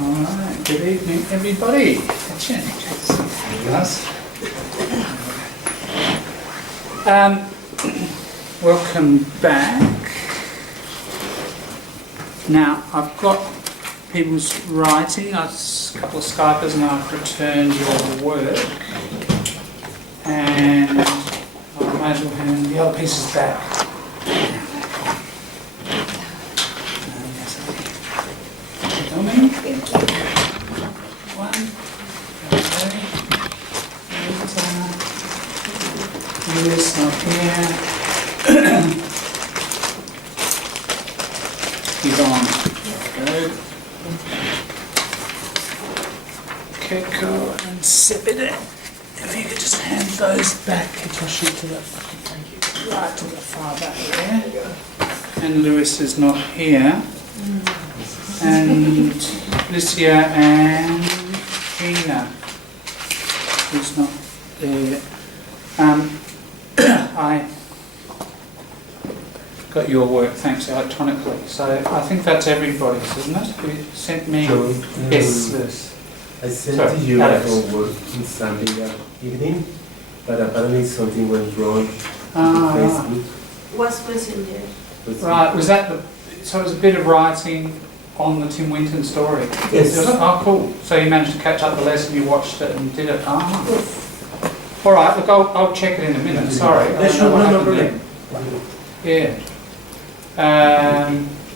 Alright, good evening everybody. Welcome back. Now I've got people's writing, a couple of Skypers, and I've returned your work. And I might as well hand the other pieces back. This up here. He's on. Good. Keiko and Sepideh. If you could just hand those back, Hitoshi, to the right, to the far back there. And Lewis is not here. And Lucia and Gina, who's not there yet. I got your work, thanks, electronically. So I think that's everybody's, isn't it? Who sent me? Yes, Lewis. I sent you your work on Sunday evening, but apparently something went wrong on Facebook. What's missing there? Right, was that the... So it was a bit of writing on the Tim Winton story? Yes. Was it? Oh, cool. So you managed to catch up the lesson, you watched it and did it? Oh. All right, look, I'll check it in a minute. Sorry. Yeah.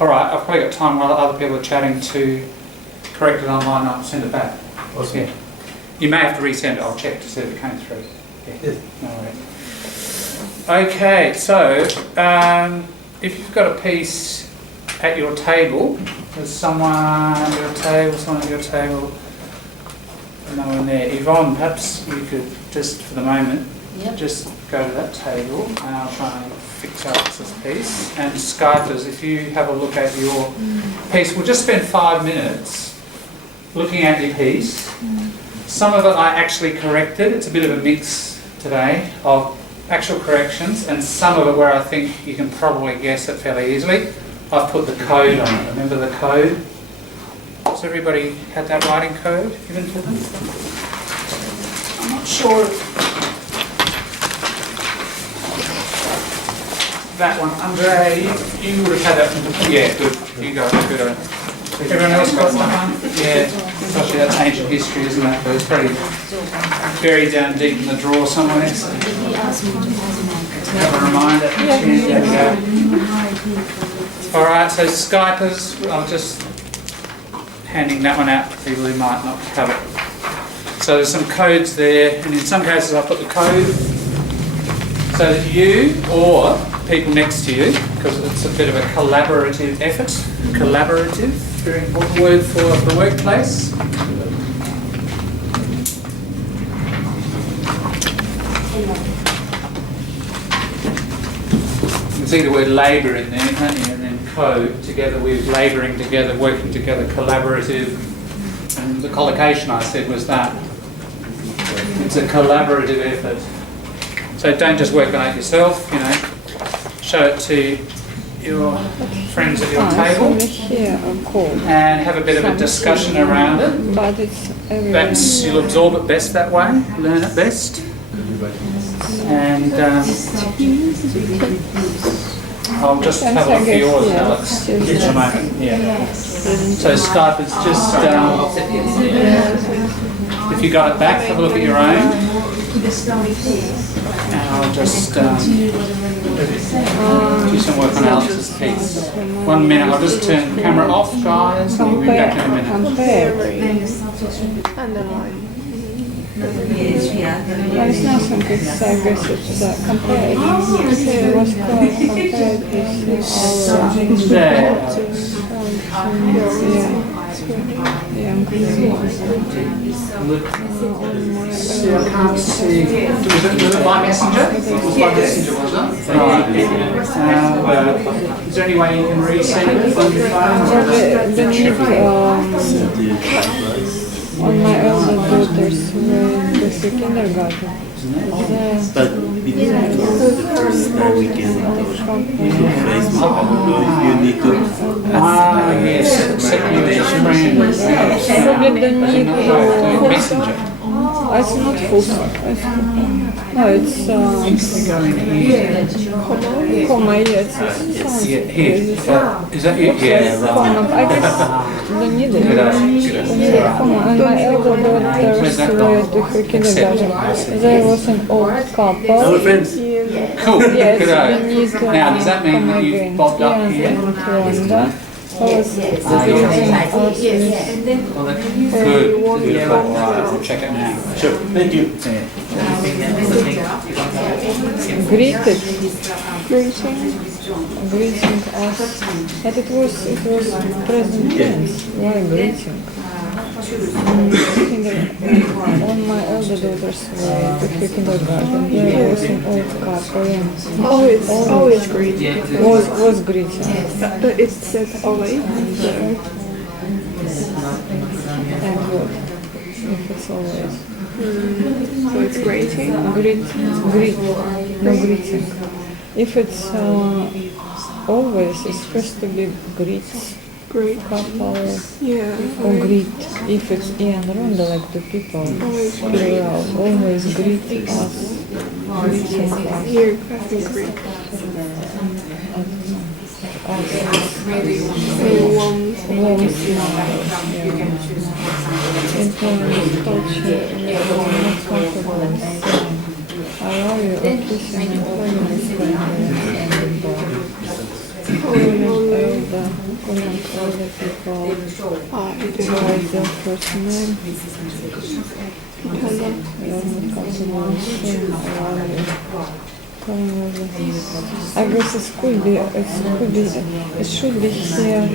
All right, I've probably got time while other people are chatting to correct it online. I'll send it back. Awesome. Yeah. You may have to resend it. I'll check to see if it came through. Yeah. Yes. No worries. Okay, so if you've got a piece at your table, there's someone at your table, no one there. Yvonne, perhaps you could just, for the moment, just go to that table and I'll try and fix up this piece. And Skypers, if you have a look at your piece, we'll just spend 5 minutes looking at your piece. Some of it I actually corrected. It's a bit of a mix today of actual corrections, and some of it where I think you can probably guess it fairly easily. I've put the code on it. Remember the code? Has everybody had that writing code given to them? I'm not sure. That one, Andre, you would have had that from the... Yeah, good. You got it. Good. Everyone else got that one? Yeah. Especially that's ancient history, isn't it? But it's pretty buried down deep in the drawer somewhere. So have a reminder. There we go. All right, so Skypers, I'll just... handing that one out to people who might not have it. So there's some codes there, and in some cases I put the code so that you or people next to you, because it's a bit of a collaborative effort, collaborative, very important word for the workplace. You can see the word labour in there, can't you? And then code together with labouring together, working together, collaborative. And the collocation I said was that. It's a collaborative effort. So don't just work on it yourself, you know. Show it to your friends at your table and have a bit of a discussion around it. That's, you'll absorb it best that way, learn it best. And I'll just have a look at yours, Alex, in a moment. Yeah. So Skype is just, if you got it back, have a look at your own. And I'll just do some work on Alex's piece. 1 minute, I'll just turn the camera off, guys, and we'll be back in a minute. It's not something so aggressive to that. Compared. What's called compared is I can't see. Was it by messenger? It was by messenger, wasn't it? Right. Is there any way you can resend it from your phone? On my older daughters who goes to kindergarten. But because the first time we can Facebook, you need to yes, second friend. really don't need No, to. Messenger. It's not full stop. No, it's We go in here. comma. Yes, it sounds. Yeah, here. Is that you? Yeah, right. Comma. I guess don't need it. Good idea. Don't need a comma. And my elder daughter Where's that went gone? to her kindergarten. There was an old couple. friends. Cool. Yes, Good we idea. need Now, does that mean comma that you've again. bobbed up Yeah, here? and Rwanda. I was Yes. visiting us with Good. Good. All right, we'll check it now. Sure, thank you. greeted, greeting us, but it was present tense. Why greeting? On my elder daughter's way to her kindergarten, there was an old couple. Always greeting. Was greeting. But it said always. And what? If it's always. So it's greeting. Greet. No greeting. If it's always, it has to be greets. Great. Couple Yeah. or greet. If it's Ian Ronda, like the people, Always plural, always greet us. Greeting us. Here, classic Greek. Warm. Warm smile. In Polish culture, we are not comfortable in saying, I love you, or kissing and hugging is friendly. Calling elder people by their first name. We are not comfortable in saying, I love you. I guess it should be here,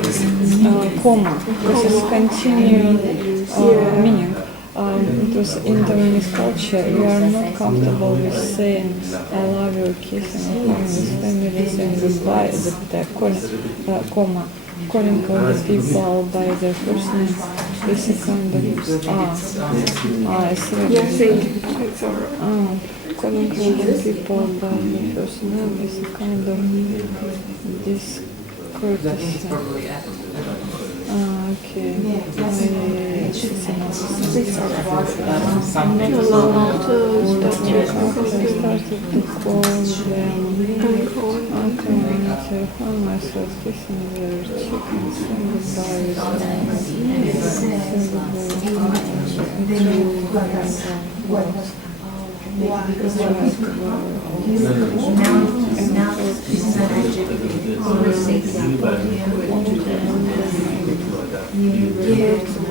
comma, because it's continuing meaning. It was in Taiwanese culture, we are not comfortable with saying I love you, kissing, or hugging with family, saying goodbye, calling all the people by their first name is a kind of, I see. Yeah, think it's alright. Calling all the people by their first name is a kind of discourtesy. Okay. It's I'm not allowed to started to call them uncle and I found myself kissing their chickens, saying goodbye with them.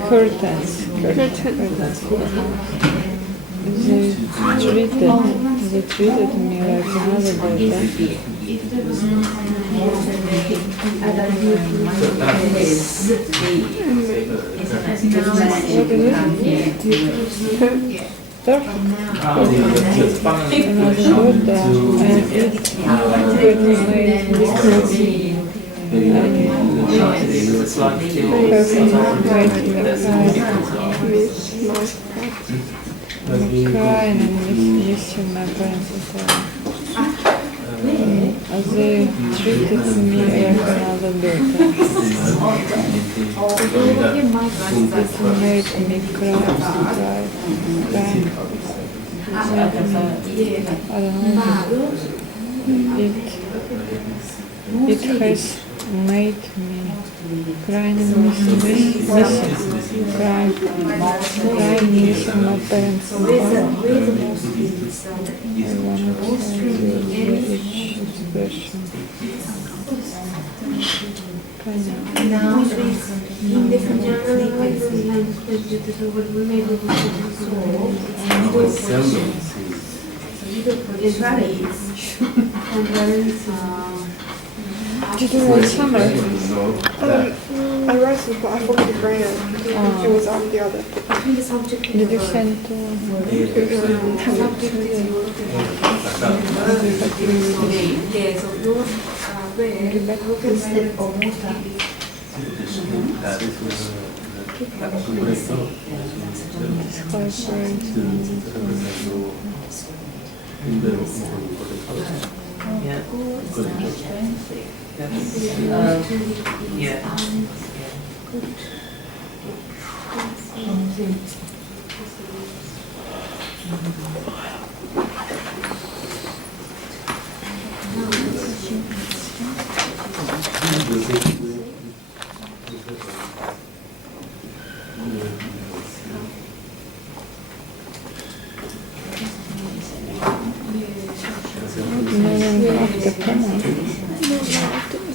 Curtains. They treated me like another daughter. Perfect. Another daughter, and it made me crazy. Crying and missing my parents as well. They treated me like another daughter. It made me cry. I don't know. It has made me crying and missing my parents. I wanted to each expression. Now, in different languages, we may be able to do so. Israelis and then Did you write summer? I wrote it, but I forgot the brand. It was on the other. I think the subject Did you send to yeah, so yours where instead of water. Yeah. After comma.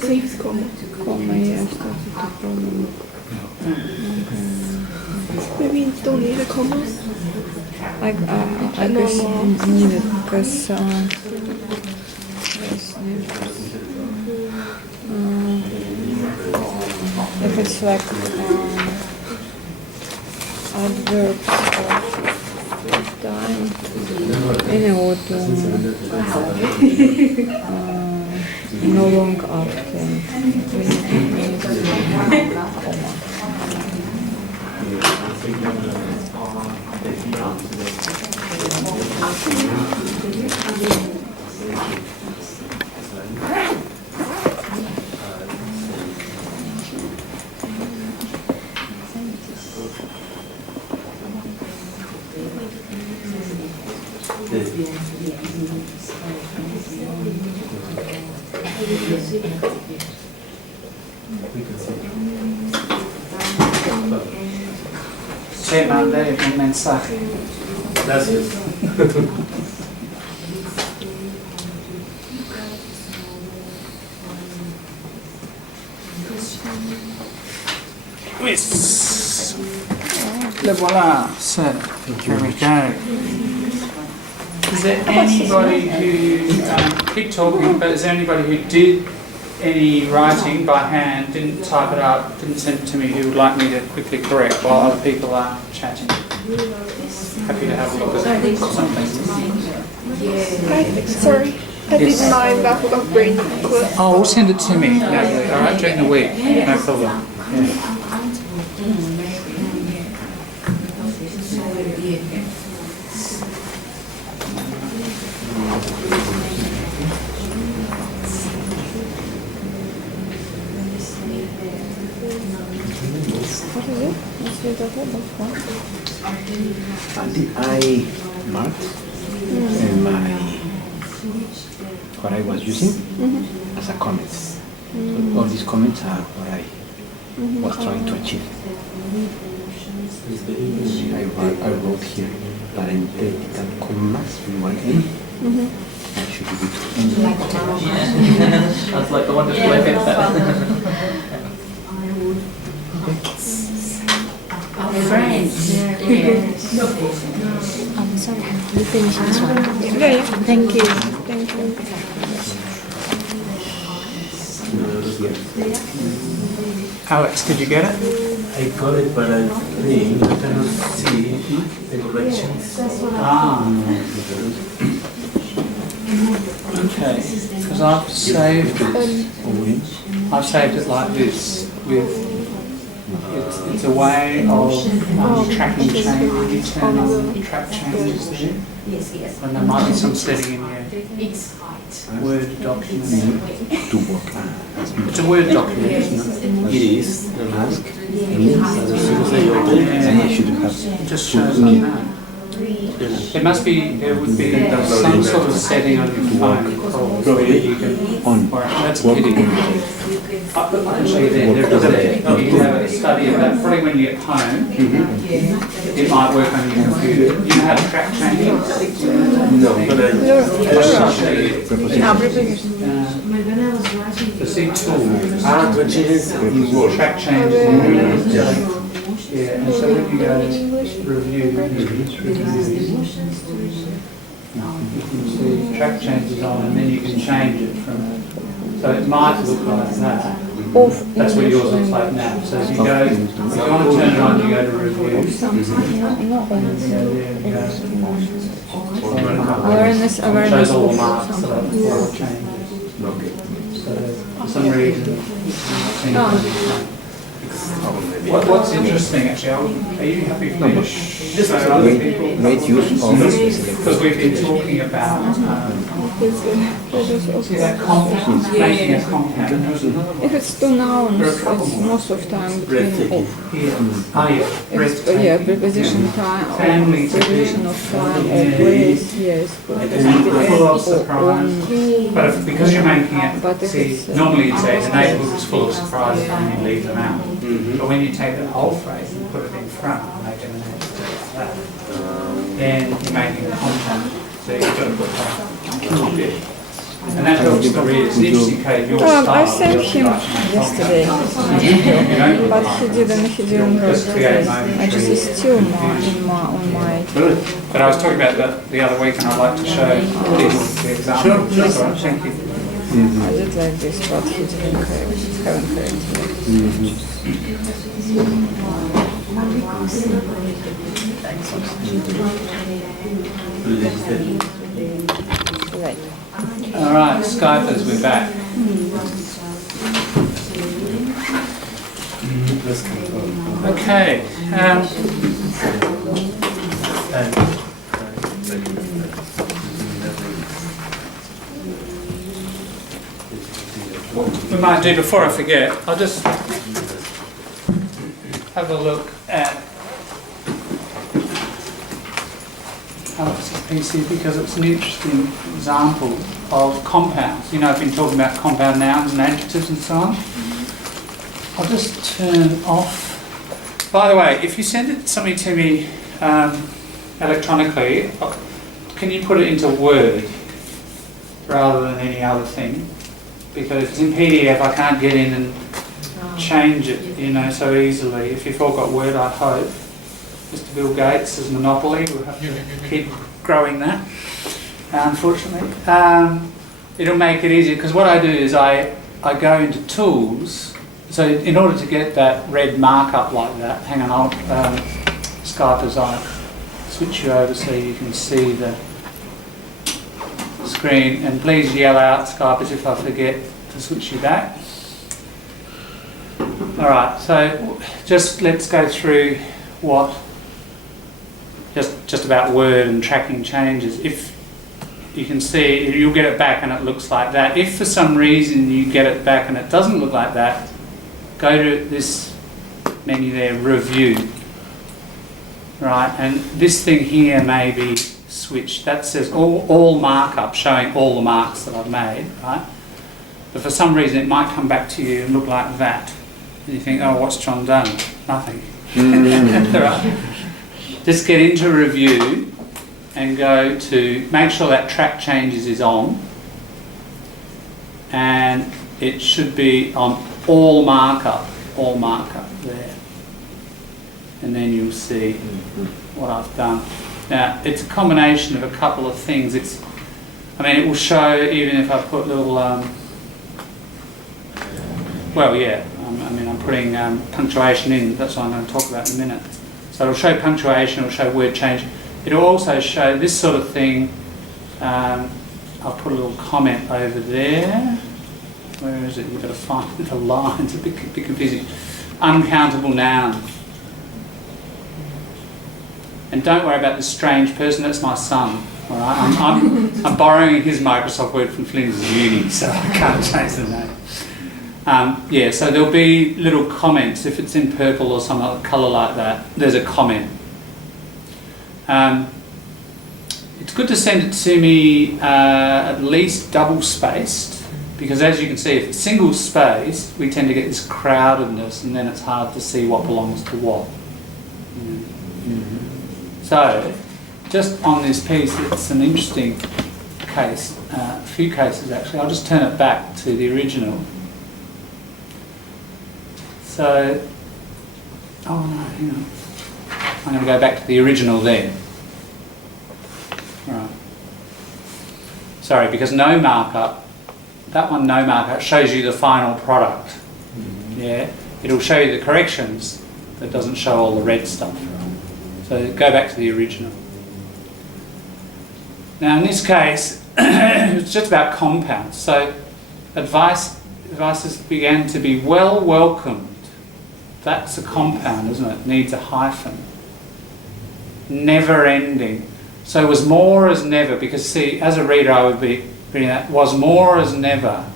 Saves comma. Comma, yes, that's the problem. Maybe you don't need a comma. I guess need it because if it's like adverbs of time, anyway, no long after. We need comma. Te mandé un mensaje. Gracias. Yes. Le voilà. So, here we go. Is there anybody who, keep talking, but is there anybody who did any writing by hand, didn't type it up, didn't send it to me, who would like me to quickly correct while other people are chatting? Happy to have a look at something. Sorry, I did mine, but I forgot brain clip. Oh, send it to me, Natalie, alright, during the week, no problem. Yeah. What is it? What's the other one? I marked what I was using as a comments. So all these comments are what I was trying to achieve. I wrote here parenthetical commas in one end. I should do it. That's like the one to flip it. Friends. I'm sorry, you finish this one. Yeah. Thank you. Thank you. Alex, did you get it? I got it, but I think I cannot see the corrections. Ah. Okay, because I've saved it like this with it's a way of tracking changes. You turn on track changes there, and there might be some setting in your Word document. To work. It's a Word document, isn't it? It is. Ask any as soon as I open it, and I should have It just shows on that. It must be, there would be some sort of setting on your phone probably you can, on. or that's a pity. Actually, there is a, you can have a study of that, probably when you get home, it might work on your computer. You know how to track changes? No, but I'll show you. The C tool, to change in Word. track changes. Yeah, and so when you go review, you can see track changes on, and then you can change it from. So it might look like that. That's what yours looks like now. So if you go, if you want to turn it on, you go to review. Awareness, Shows all the marks that are changes. So for some reason, What's interesting actually, are you happy for me to show other people? Great use of Because we've been talking about, see that compound, making a compound. If it's two nouns, it's most of time between of. Here, oh yeah, It's, breathtaking. yeah, preposition time, or Family to preposition be. of time or place, yes. But And full of surprise. But because you're making But it, if see, it's, normally you'd say the neighbourhood was full of surprises and you leave them out. Mm-hmm. But when you take the whole phrase and put it in front, make it an adjective like that, then you're making a compound. So you've got to put that. And that helps the readers. It's interesting, Kate, your style. I sent him yesterday, but he didn't Just create read. moment I just trees. still on my. But I was talking about that the other week, and I'd like to show people the example. Sure. That's all right, thank you. I did like this, but he didn't haven't corrected Right. All right, Skypers, we're back. Let's confirm. Okay. What we might do before I forget, I'll just have a look at Alex's PC because it's an interesting example of compounds. You know, I've been talking about compound nouns and adjectives and so on. I'll just turn off. By the way, if you send something to me electronically, can you put it into Word rather than any other thing? Because if it's in PDF, I can't get in and change it, you know, so easily. If you've all got Word, I hope. Mr. Bill Gates' is monopoly. We'll have to keep growing that, unfortunately. It'll make it easier, because what I do is I go into Tools. So in order to get that red markup like that, hang on, I'll Skype as I switch you over so you can see the screen, and please yell out, Skype, as if I forget to switch you back. Alright, so just let's go through what, just about Word and tracking changes. If you can see, you'll get it back and it looks like that. If for some reason you get it back and it doesn't look like that, go to this menu there, Review. Right, and this thing here may be switched. That says all markup, showing all the marks that I've made, right? But for some reason it might come back to you and look like that. And you think, oh, what's John done? Nothing. Right. Just get into Review and go to, make sure that Track Changes is on. And it should be on all markup there. And then you'll see what I've done. Now, it's a combination of a couple of things. It will show even if I put little, I'm putting punctuation in. That's what I'm going to talk about in a minute. So it'll show punctuation, it'll show word change. It'll also show this sort of thing. I'll put a little comment over there. Where is it? You've got to find the line. It's a bit confusing. Uncountable noun. And don't worry about this strange person. That's my son. All right. I'm borrowing his Microsoft Word from Flinders Uni, so I can't change the name. So there'll be little comments. If it's in purple or some other colour like that, there's a comment. It's good to send it to me at least double-spaced, because as you can see, if it's single-spaced, we tend to get this crowdedness, and then it's hard to see what belongs to what. So, just on this piece, it's an interesting case, a few cases actually. I'll just turn it back to the original. So, oh no, hang on. I'm going to go back to the original there. Right. Sorry, because no markup, that one no markup shows you the final product. Yeah, it'll show you the corrections, but it doesn't show all the red stuff. Right? So go back to the original. Now in this case, it's just about compounds. So advices began to be well welcomed That's a compound, isn't it? Needs a hyphen. Never ending. So it was more as never, because see, as a reader I would be reading that, was more as never.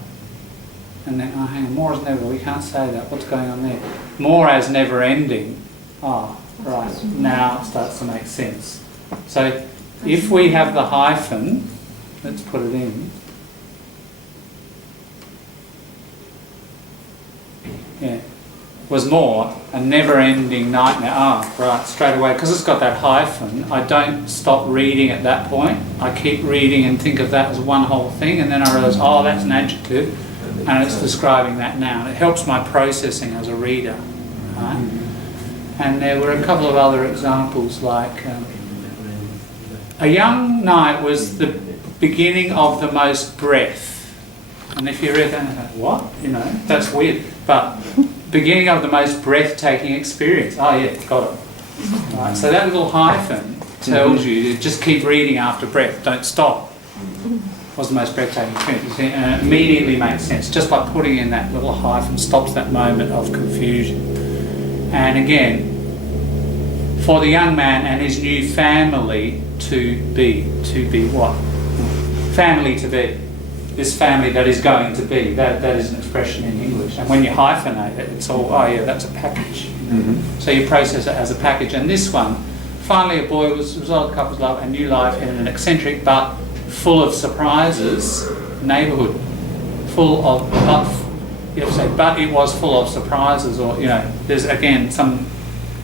And then, oh hang on, more as never, we can't say that. What's going on there? More as never ending. Oh, right, now it starts to make sense. So if we have the hyphen, let's put it in. Yeah. Was more a never-ending nightmare. Ah, right, straight away, because it's got that hyphen, I don't stop reading at that point. I keep reading and think of that as one whole thing, and then I realise, oh, that's an adjective, and it's describing that noun. It helps my processing as a reader. Right? And there were a couple of other examples, like a young night was the beginning of the most breath. And if you read that, I go, what? You know, that's weird. But beginning of the most breathtaking experience. Oh yeah, got it. Right, so that little hyphen tells you to just keep reading after breath. Don't stop. Was the most breathtaking experience. And it immediately makes sense. Just by putting in that little hyphen stops that moment of confusion. And again, for the young man and his new family to be what? Family to be. This family that is going to be, that is an expression in English. And when you hyphenate it, it's all, oh yeah, that's a package. So you process it as a package. And this one, finally a boy was the result of the couple's love and new life in an eccentric but full of surprises neighbourhood. Full of, you have to say, but it was full of surprises, or, you know, there's again some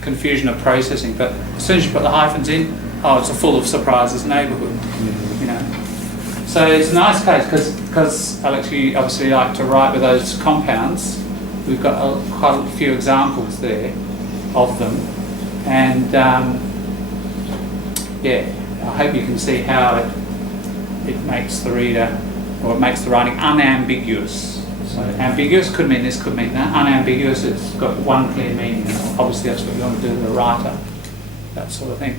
confusion of processing. But as soon as you put the hyphens in, oh, it's a full of surprises neighbourhood. You know. So it's a nice case because Alex, you obviously like to write with those compounds. We've got quite a few examples there of them, and yeah, I hope you can see how it makes the reader, or it makes the writing unambiguous. So ambiguous could mean this, could mean that. Unambiguous, it's got one clear meaning. Obviously, that's what you want to do with a writer, that sort of thing.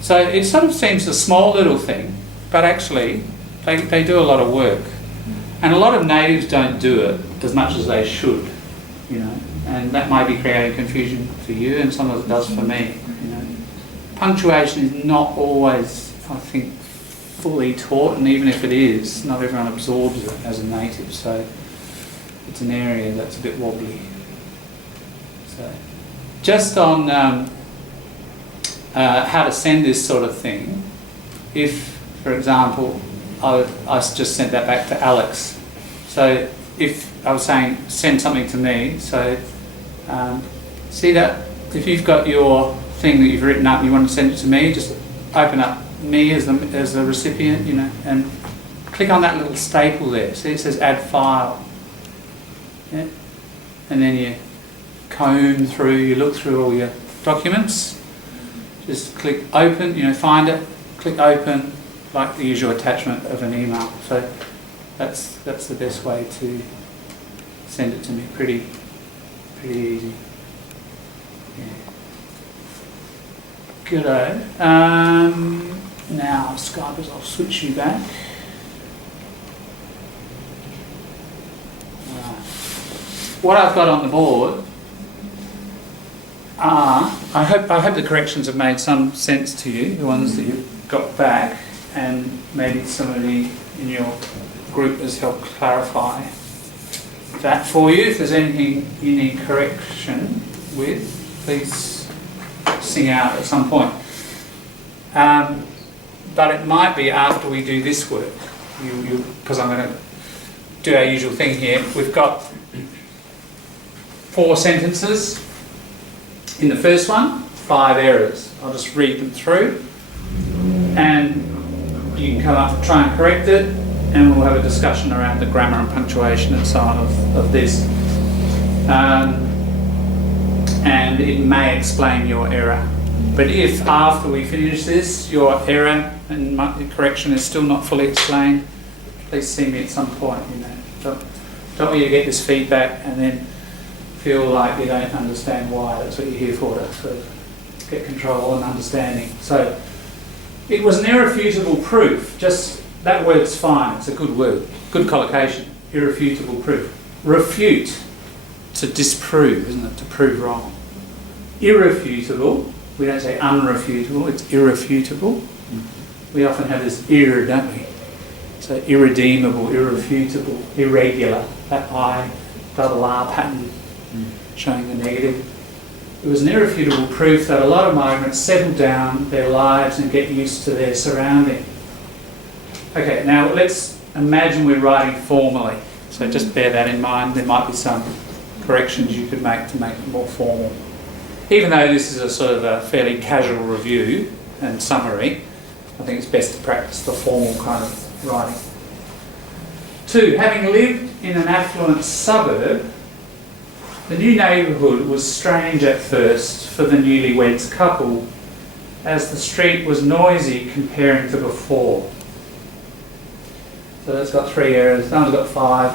So it sort of seems a small little thing, but actually they do a lot of work. And a lot of natives don't do it as much as they should, you know, and that might be creating confusion for you, and sometimes it does for me, you know. Punctuation is not always, I think, fully taught, and even if it is, not everyone absorbs it as a native, so it's an area that's a bit wobbly. So, just on how to send this sort of thing, if, for example, I just sent that back to Alex. So if I was saying send something to me, so see that if you've got your thing that you've written up and you want to send it to me, just open up me as the recipient, you know, and click on that little staple there. See, it says add file. Yeah? And then you comb through, you look through all your documents. Just click open, you know, find it, click open, like the usual attachment of an email. So that's the best way to send it to me. Pretty easy. Yeah. Goodo. Now Skype, I'll switch you back. Right. What I've got on the board are, I hope the corrections have made some sense to you, the ones that you've got back, and maybe somebody in your group has helped clarify that for you. If there's anything you need correction with, please sing out at some point. But it might be after we do this work, because I'm going to do our usual thing here. We've got 4 sentences. In the first one, 5 errors. I'll just read them through, and you can come up, try and correct it, and we'll have a discussion around the grammar and punctuation and so on of this. And it may explain your error. But if after we finish this, your error and correction is still not fully explained, please see me at some point. You know, don't want you to get this feedback and then feel like you don't understand why. That's what you're here for, to sort of get control and understanding. So it was an irrefutable proof. Just that word's fine. It's a good word, good collocation. Irrefutable proof. Refute. to disprove, isn't it? To prove wrong. Irrefutable. We don't say unrefutable, it's irrefutable. We often have this "ir," don't we? So irredeemable, irrefutable, irregular. That I double R pattern showing the negative. It was an irrefutable proof that a lot of migrants settle down their lives and get used to their surrounding. Okay, now let's imagine we're writing formally. So just bear that in mind. There might be some corrections you could make to make it more formal. Even though this is a sort of a fairly casual review and summary, I think it's best to practice the formal kind of writing. 2, having lived in an affluent suburb, the new neighbourhood was strange at first for the newlyweds couple, as the street was noisy comparing to before. So that's got 3 errors, that one's got 5.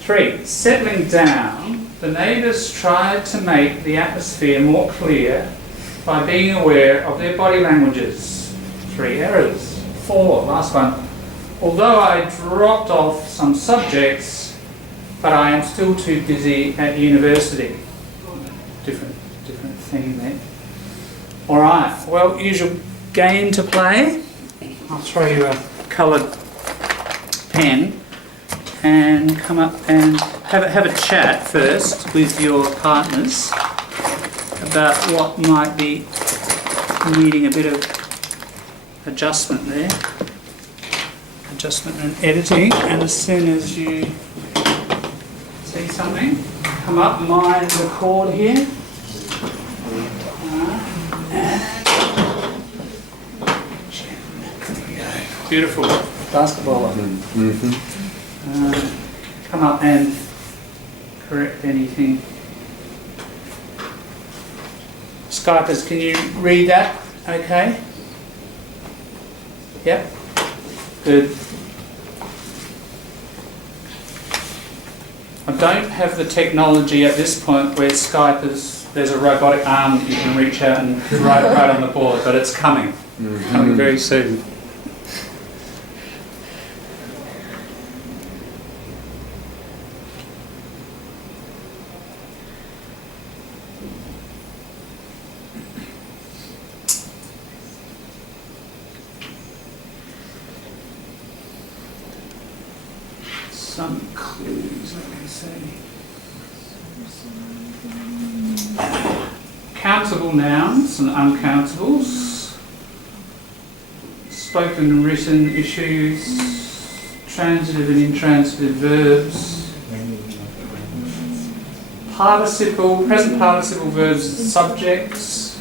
3, settling down, the neighbours tried to make the atmosphere more clear by being aware of their body languages. 3 errors. 4, last one. Although I dropped off some subjects, but I am still too busy at university. Different theme there. All right, well, usual game to play. I'll throw you a coloured pen and come up and have a chat first with your partners about what might be needing a bit of adjustment there. Adjustment and editing, and as soon as you see something, come up, mind the chord here. Beautiful. Basketball. Come up and correct anything. Skypers, can you read that? Okay. Yep. Good. I don't have the technology at this point where Skypers, there's a robotic arm that you can reach out and write right on the board, but it's coming. Coming very soon. Some clues, let me see. Countable nouns and uncountables. Spoken and written issues. Transitive and intransitive verbs. Participle, present participle verbs and subjects.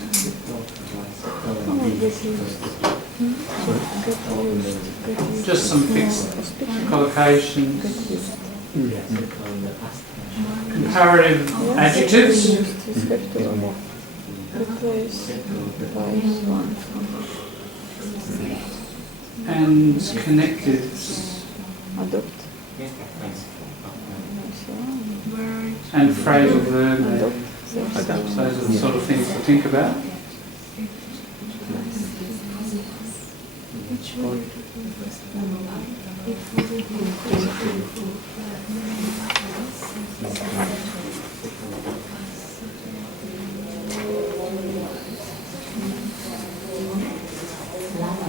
Just some fixed collocations. Comparative adjectives. And connectives. And phrasal verb. Those are the sort of things to think about.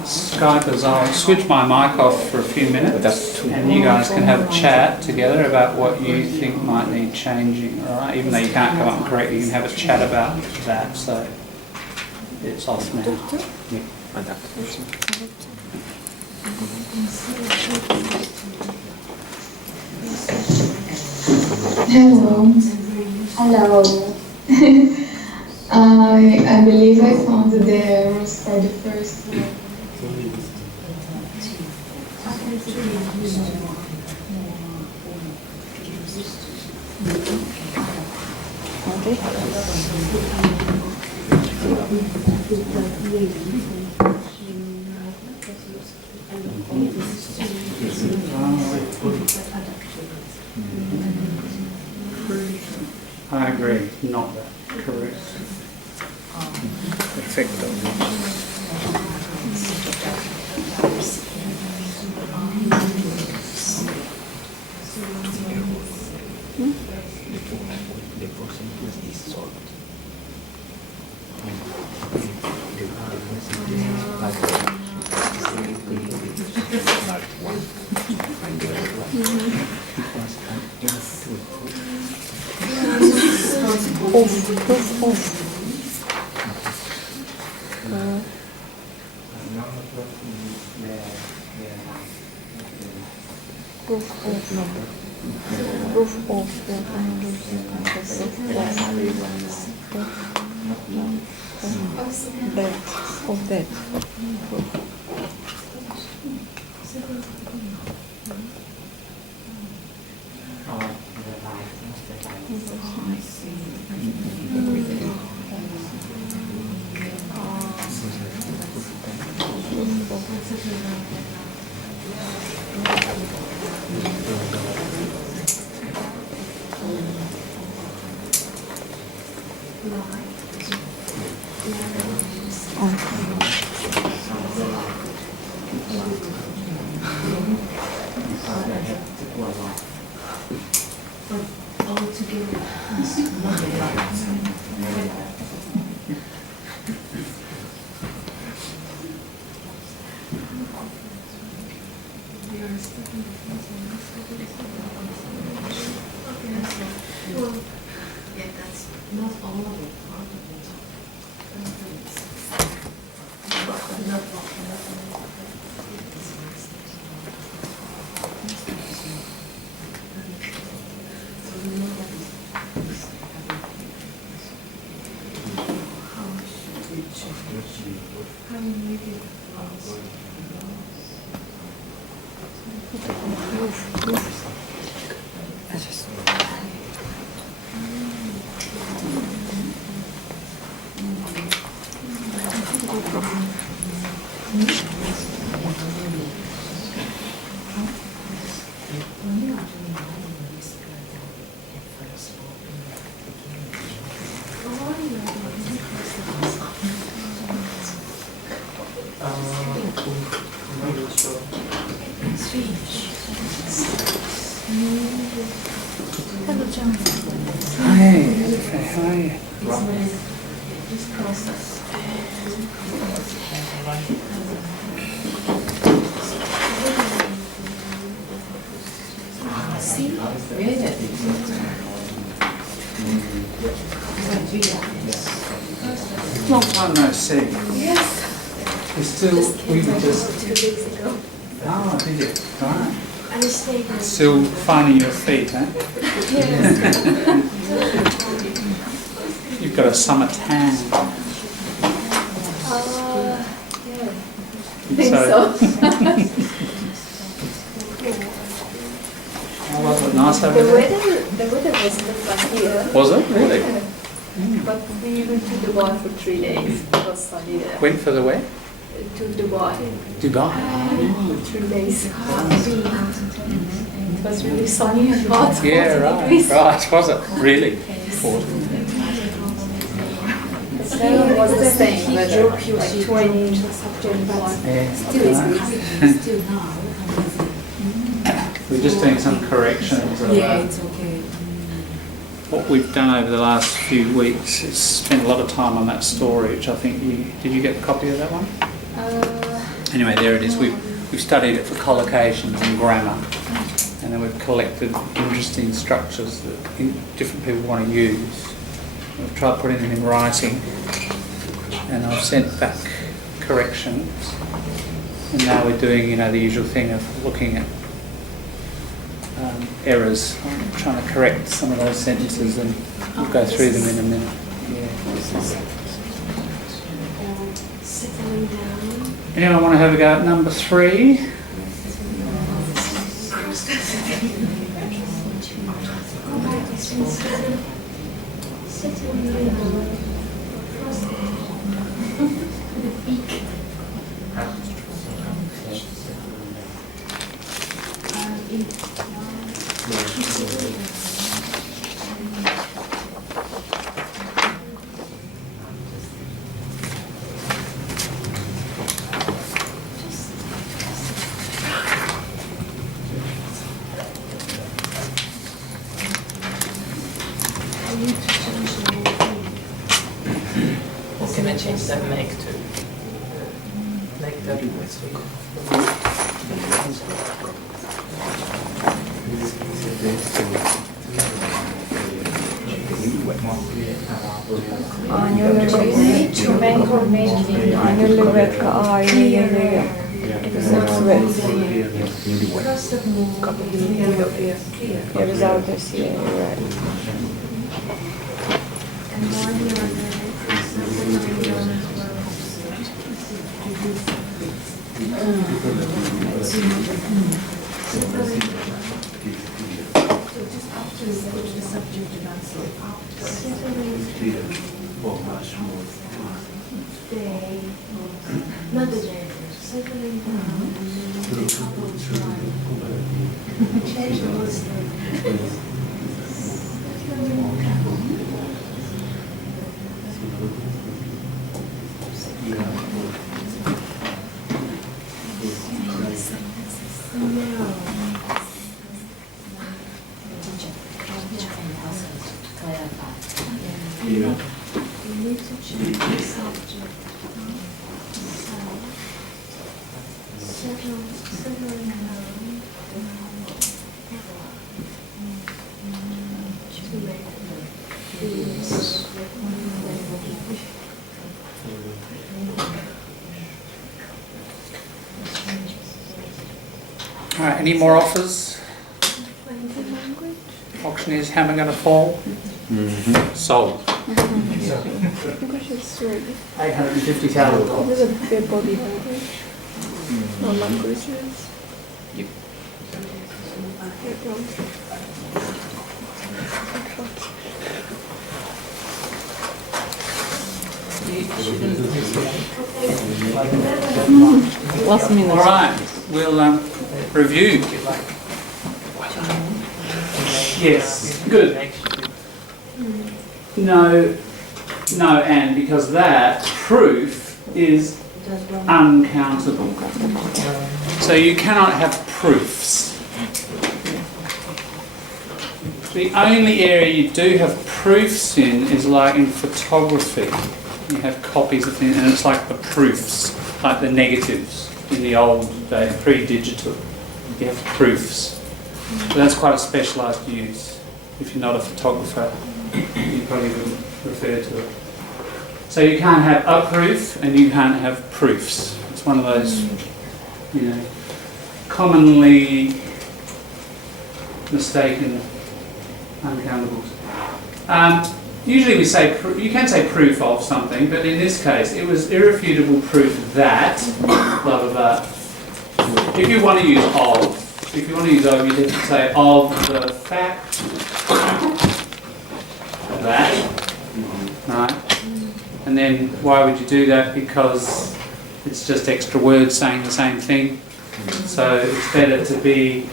Skypers, I'll switch my mic off for a few minutes and you guys can have a chat together about what you think might need changing, alright? Even though you can't come up and correct, you can have a chat about that, so it's off now. Hello. I believe I found the errors for the first one. I agree, not that. Correct. Perfecto. is solved. Part one. And the other one. It was an input. Proof of. Proof of number. Proof of that. Hey, how are you? Long time no see. Yes. We still, we were just, 2 weeks ago. oh, did you? Right. I stayed there. Still finding your feet, eh? Yes. You've got a summer tan. Yeah. How was it? Nice over The there? weather was good last year. Was it? Really? But we went to Dubai for 3 days. It was sunny there. Went for the where? To Dubai Dubai. for 3 days. It was really sunny and hot. Yeah, 40 right. degrees. Right, was it? Really? It was the same weather, like 20 September. Yeah. Still is still now. We're just doing some corrections of it's okay. what we've done over the last few weeks. Is spent a lot of time on that story, which I think you did. You get a copy of that one? Anyway, there it is. We've studied it for collocations and grammar, and then we've collected interesting structures that different people want to use. We've tried putting them in writing, and I've sent back corrections. And now we're doing, the usual thing of looking at errors. I'm trying to correct some of those sentences, and we'll go through them in a minute. Settling down. Anyone want to have a go at number 3? gonna change the make to like the to make or making. Anyellyvetkä aineellinen ja ja results here, right? All right, any more offers? Auctioneer's hammer going to fall? Sold. English is sweet. $850,000. There's a big body language. No languages. Yep. Last minute. All right, we'll review. Yes, good. No, and because that proof is uncountable. So you cannot have proofs. The only area you do have proofs in is like in photography. You have copies of things, and it's like the proofs, like the negatives in the old days, pre-digital. You have proofs. But that's quite a specialised use. If you're not a photographer, you probably wouldn't refer to it. So you can't have a proof and you can't have proofs. It's one of those, commonly mistaken uncountables. Usually we say, you can say proof of something, but in this case it was irrefutable proof that, blah blah blah. If you want to use of, you have to say of the fact that, right? And then why would you do that? Because it's just extra words saying the same thing. So it's better to be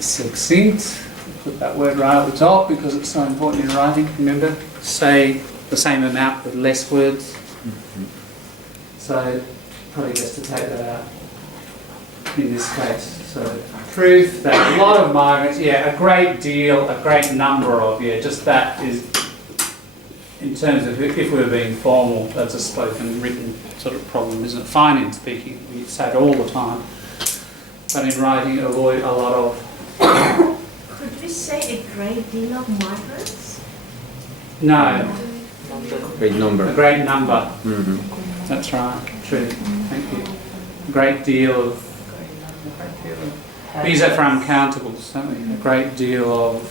succinct. Put that word right at the top because it's so important in writing. Remember, say the same amount with less words. So probably best to take that out in this case. So proof that a lot of migrants, a great deal, a great number of, just that is, in terms of if we were being formal, that's a spoken, written sort of problem, isn't it? Fine in speaking, we say it all the time, but in writing, avoid a lot of. Could we say a great deal of migrants? No. Great number. A great number. That's right. True. Thank you. A great deal of. We use that for uncountables, don't we? A great deal of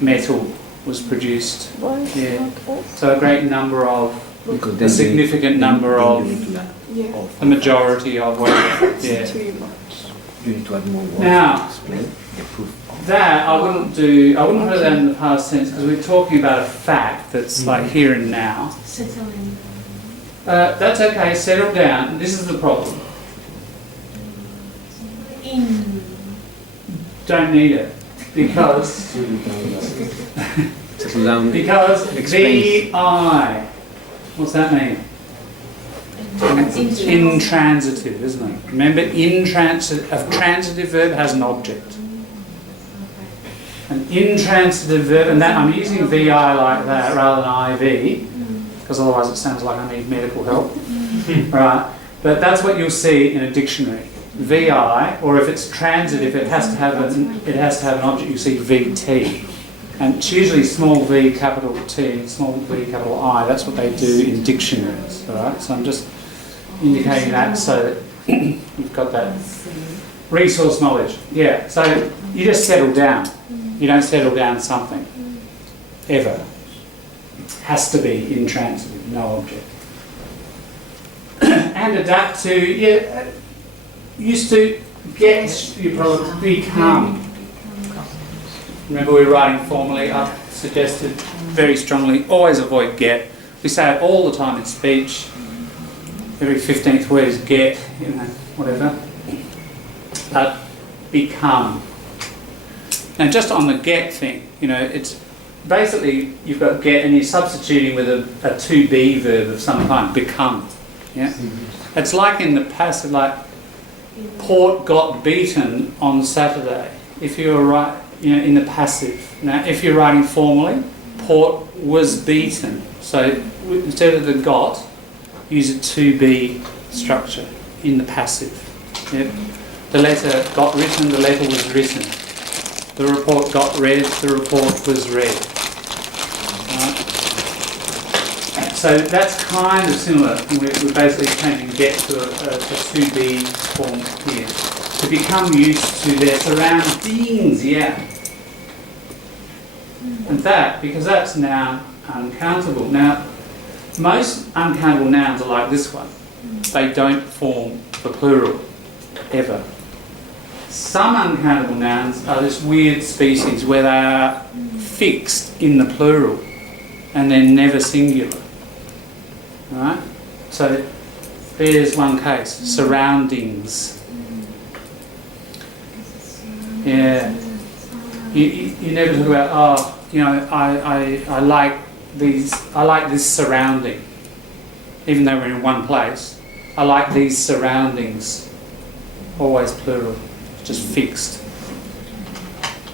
metal was produced. Yeah. So a great number of. A significant number of. A majority of. Whatever. Yeah. You need to add more words Now, to explain the proof. That I wouldn't put that in the past tense because we're talking about a fact that's like here and now. Settling. That's okay, settle down. This is the problem. Don't need it because Settle down. because VI. What's that mean? Intransitive, isn't it? Remember, a transitive verb has an object. An intransitive verb, and that I'm using VI like that rather than IV, because otherwise it sounds like I need medical help. Right? But that's what you'll see in a dictionary. VI, or if it's transitive, it has to have an object. You see VT, and it's usually small v capital T, small v capital I. That's what they do in dictionaries. All right. So I'm just indicating that so that you've got that resource knowledge. Yeah. So you just settle down. You don't settle down something ever. Has to be intransitive, no object. And adapt to, yeah, used to get, you probably become. Remember we were writing formally, I suggested very strongly, always avoid get. We say it all the time in speech. Every 15th word is get, you know, whatever. Become. Now just on the get thing, you know, it's basically you've got get and you're substituting with a to be verb of some kind, become. Yeah? It's like in the passive, like Port got beaten on Saturday. If you were in the passive. Now, if you're writing formally, Port was beaten. So instead of the got, use a to be structure in the passive. Yep. The letter got written, the letter was written. The report got read, the report was read. Right? So that's kind of similar. We're basically changing get to a to be form here. To become used to their surroundings, yeah. And that, because that's noun uncountable. Now, most uncountable nouns are like this one. They don't form the plural, ever. Some uncountable nouns are this weird species where they are fixed in the plural and they're never singular. Right? So there's one case, surroundings. Yeah. You never talk about, oh, you know, I like this surrounding. Even though we're in one place, I like these surroundings. Always plural, just fixed.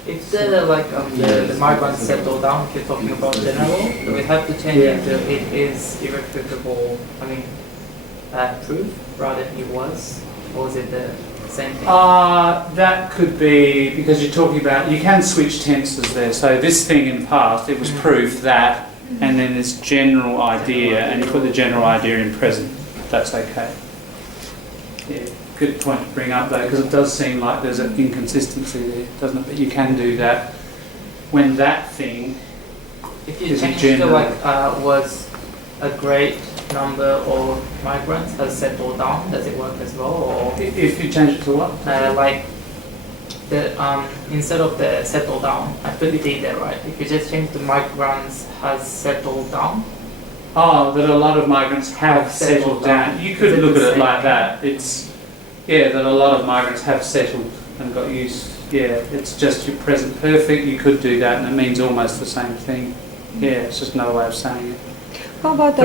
If the migrants settle down, if you're talking about general, do we have to change it to it is irrefutable, proof rather than it was? Or is it the same thing? That could be, because you're talking about, you can switch tenses there. So this thing in the past, it was proof that, and then this general idea, and you put the general idea in present. That's okay. Yeah. Good point to bring up though, because it does seem like there's an inconsistency there, doesn't it? But you can do that when that thing if you is change general. to was a great number of migrants has settled down, does it work as well? Or If you change it to what? Instead of the settle down, I put it in there, right? If you just change the migrants has settled down. Oh, that a lot of migrants have settled down. You could look at it like that. That a lot of migrants have settled and got used. Yeah, it's just your present perfect. You could do that, and it means almost the same thing. Yeah, it's just another way of saying it. How about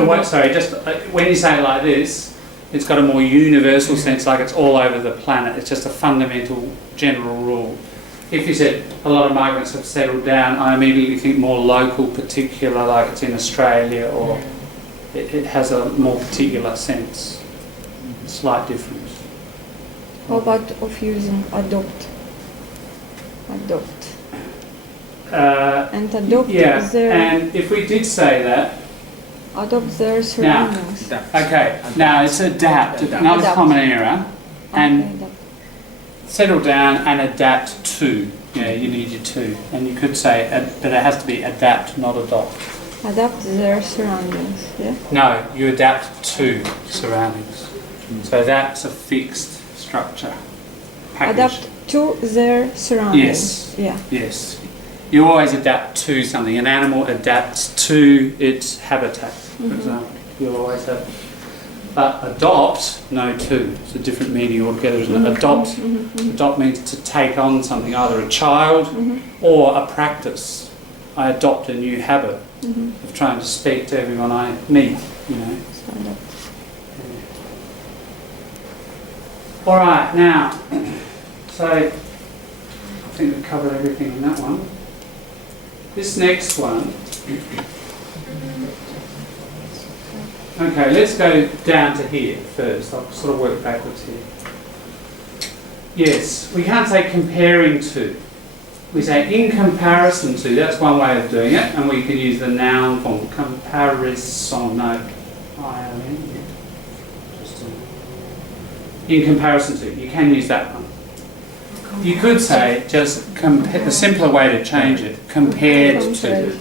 When you say it like this, it's got a more universal sense, like it's all over the planet. It's just a fundamental general rule. If you said a lot of migrants have settled down, I immediately think more local, particular, like it's in Australia, or it has a more particular sense. Slight difference. How about of using adopt? And adopt their... and if we did say that... Adopt their surroundings. Now it's adapt, another common error, and settle down and adapt to. Yeah, you need your to. And you could say, but it has to be adapt, not adopt. Adapt their surroundings, yeah? No, you adapt to surroundings. So that's a fixed structure. Package. Adapt to their surroundings. Yes. Yeah. Yes. You always adapt to something. An animal adapts to its habitat, for example. You'll always have. But adopt, no to. It's a different meaning altogether, isn't it? Adopt. Adopt means to take on something, either a child or a practice. I adopt a new habit of trying to speak to everyone I meet, you know. All right, now, so I think we've covered everything in that one. This next one, Okay, let's go down to here first. I'll sort of work backwards here. Yes, we can't say comparing to. We say in comparison to. That's one way of doing it, and we can use the noun form. Comparison. No. I-O-N. In comparison to. You can use that one. You could say just the simpler way to change it, compared to.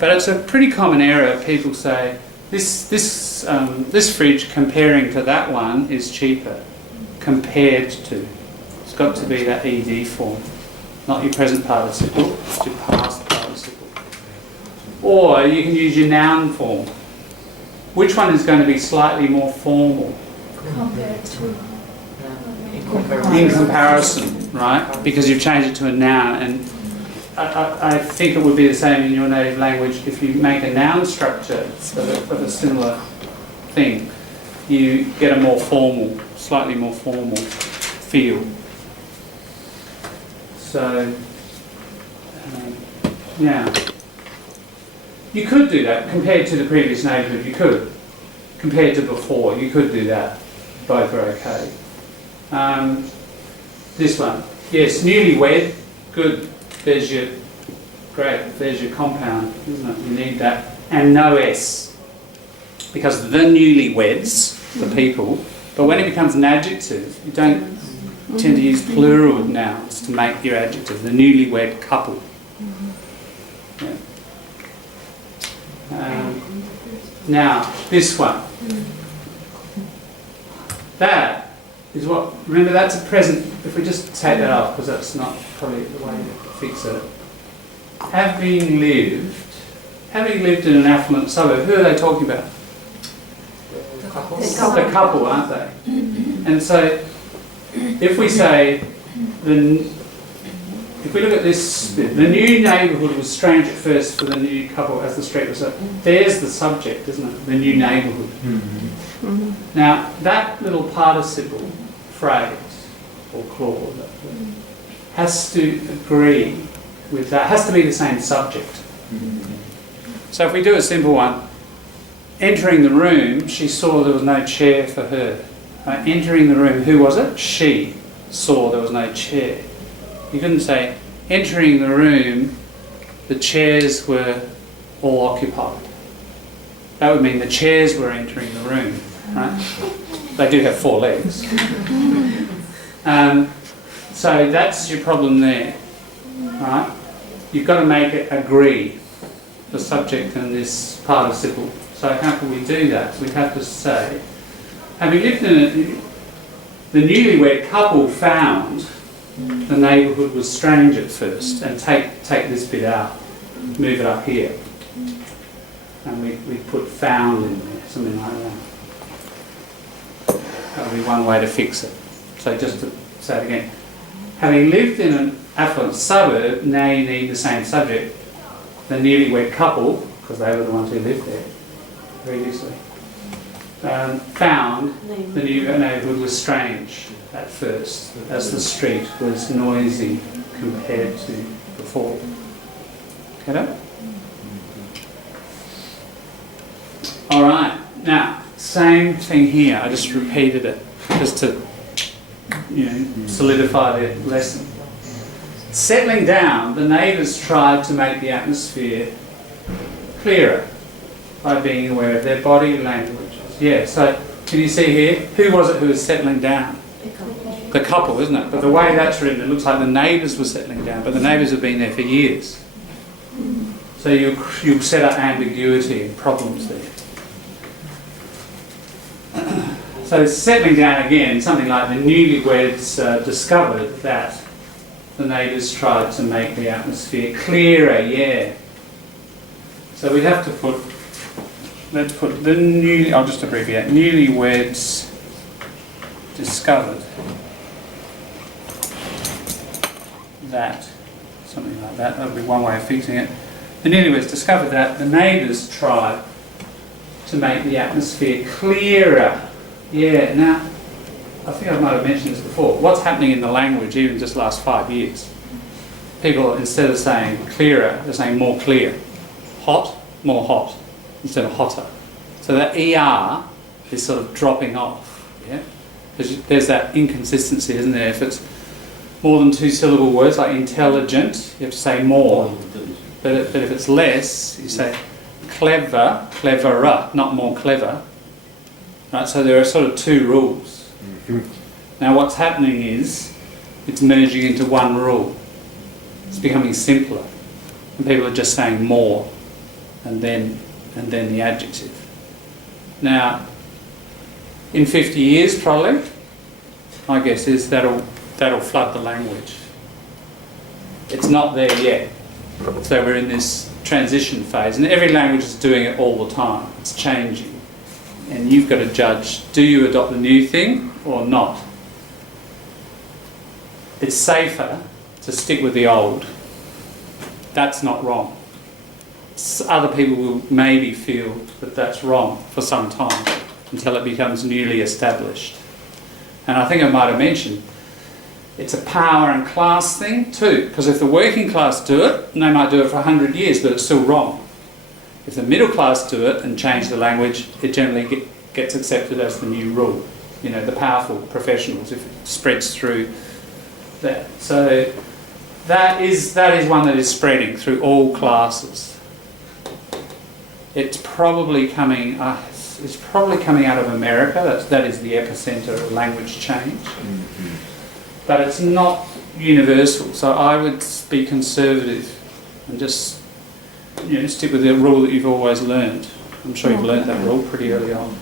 But it's a pretty common error. People say this fridge comparing to that one is cheaper. Compared to. It's got to be that ed form, not your present participle, it's your past participle. Or you can use your noun form. Which one is going to be slightly more formal? Compared to. In comparison, right? Because you've changed it to a noun, and I think it would be the same in your native language. If you make a noun structure of a similar thing, you get a more formal, slightly more formal feel. So, yeah. You could do that compared to the previous neighbourhood. You could. Compared to before, you could do that. Both are okay. This one, yes, newlywed, good. There's your compound, isn't it? You need that, and no s, because the newlyweds, the people. But when it becomes an adjective, you don't tend to use plural nouns to make your adjective. The newlywed couple. Yeah. Now this one. That is what, remember that's a present, if we just take that off, because that's not probably the way to fix it. Having lived in an affluent suburb, who are they talking about? The couple. The couple, aren't they? And so, if we say, if we look at this, the new neighbourhood was strange at first for the new couple as the street was up. There's the subject, isn't it? The new neighbourhood. Now, that little participle phrase or clause has to agree with that, has to be the same subject. So if we do a simple one, entering the room, she saw there was no chair for her. Entering the room, who was it? She saw there was no chair. You couldn't say, entering the room, the chairs were all occupied. That would mean the chairs were entering the room, right? They do have 4 legs. So that's your problem there, right? You've got to make it agree, the subject and this participle. So how can we do that? We'd have to say, having lived in it, the newlywed couple found the neighbourhood was strange at first, and take this bit out, move it up here. And we put found in there, something like that. That would be one way to fix it. So just to say it again. Having lived in an affluent suburb, now you need the same subject. The newlywed couple, because they were the ones who lived there previously, found the new neighbourhood was strange at first, as the street was noisy compared to before. Get it? Alright, now, same thing here. I just repeated it just to solidify the lesson. Settling down, the neighbours tried to make the atmosphere clearer by being aware of their body languages. Yeah, so can you see here? Who was it who was settling down? The couple, isn't it? But the way that's written, it looks like the neighbours were settling down, but the neighbours have been there for years. So you'll set up ambiguity and problems there. So settling down again, something like the newlyweds discovered that the neighbours tried to make the atmosphere clearer, yeah. So we have to put, let's put the I'll just abbreviate, newlyweds discovered that, something like that, that'll be one way of fixing it. The newlyweds discovered that the neighbours tried to make the atmosphere clearer. Yeah, now, I think I might have mentioned this before. What's happening in the language, even just the last 5 years? People, instead of saying clearer, they're saying more clear. Hot, more hot, instead of hotter. So that ER is sort of dropping off, yeah? Because there's that inconsistency, isn't there? If it's more than 2 syllable words, like intelligent, you have to say more. But if it's less, you say clever, cleverer, not more clever. Right, so there are sort of 2 rules. Now what's happening is it's merging into one rule. It's becoming simpler. And people are just saying more and then the adjective. Now, in 50 years probably, my guess is that'll flood the language. It's not there yet. So we're in this transition phase, and every language is doing it all the time. It's changing. And you've got to judge, do you adopt the new thing or not? It's safer to stick with the old. That's not wrong. Other people will maybe feel that that's wrong for some time until it becomes newly established. And I think I might have mentioned, it's a power and class thing too, because if the working class do it, and they might do it for 100 years, but it's still wrong. If the middle class do it and change the language, it generally gets accepted as the new rule. You know, the powerful professionals, if it spreads through that. So that is one that is spreading through all classes. It's probably coming. It's probably coming out of America. That is the epicenter of language change. But it's not universal. So I would be conservative and just stick with the rule that you've always learned. I'm sure you've learned that rule pretty early on.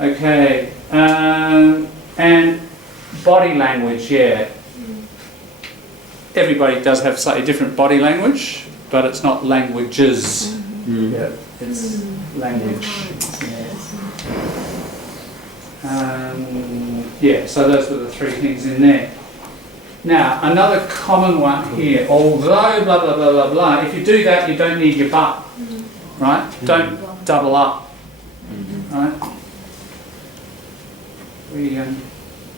Okay, and body language, yeah. Everybody does have slightly different body language, but it's not languages. Yeah, it's language. Yeah, so those were the 3 things in there. Now, another common one here, although blah, blah, blah, blah, blah, if you do that, you don't need your but, right? Don't double up, right? We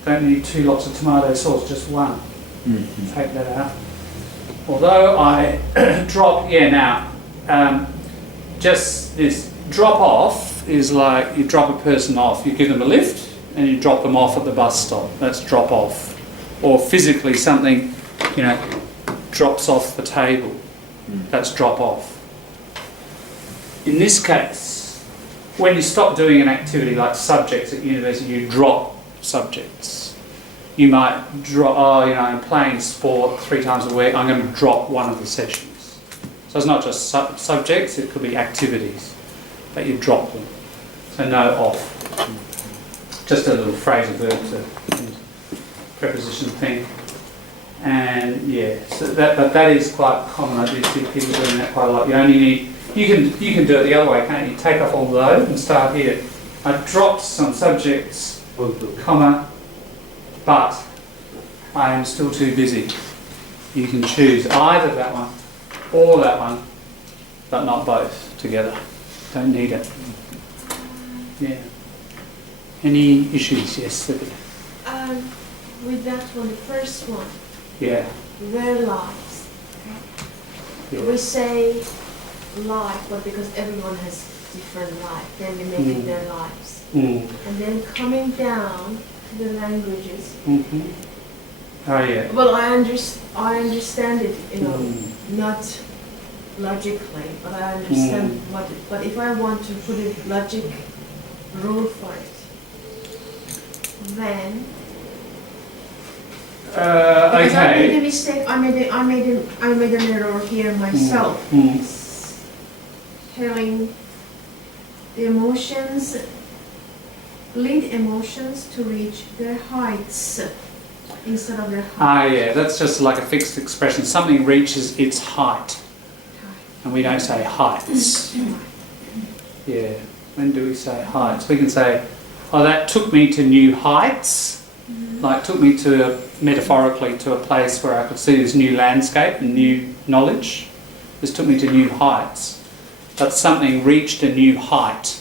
don't need 2 lots of tomato sauce, just 1. Take that out. Although I drop, just this drop off is like you drop a person off, you give them a lift and you drop them off at the bus stop. That's drop off. Or physically something, drops off the table. That's drop off. In this case, when you stop doing an activity like subjects at university, you drop subjects. You might drop, I'm playing sport 3 times a week, I'm going to drop one of the sessions. So it's not just subjects, it could be activities, but you drop them. So no off. Just a little phrasal verb to preposition thing. And so that is quite common. I do see people doing that quite a lot. You only need, you can do it the other way, can't you? Take off all those and start here. I dropped some subjects, comma, but I am still too busy. You can choose either that one or that one, but not both together. Don't need it. Yeah. Any issues? Yes, Sylvia. With that one, the first one. Yeah. Their lives. Yeah. We say life, but because everyone has different life, then we make it their lives. And then coming down to the languages. Oh yeah. Well, I understand it, not logically, but I understand what. But if I want to put a logic rule for it, then. Because I made a mistake. I made an error here myself. Telling the emotions, lead emotions to reach their heights instead of their height. Yeah, that's just like a fixed expression. Something reaches its height, and we don't say heights. Yeah. When do we say heights? We can say, "Oh, that took me to new heights." Like took me metaphorically to a place where I could see this new landscape and new knowledge. This took me to new heights. But something reached a new height,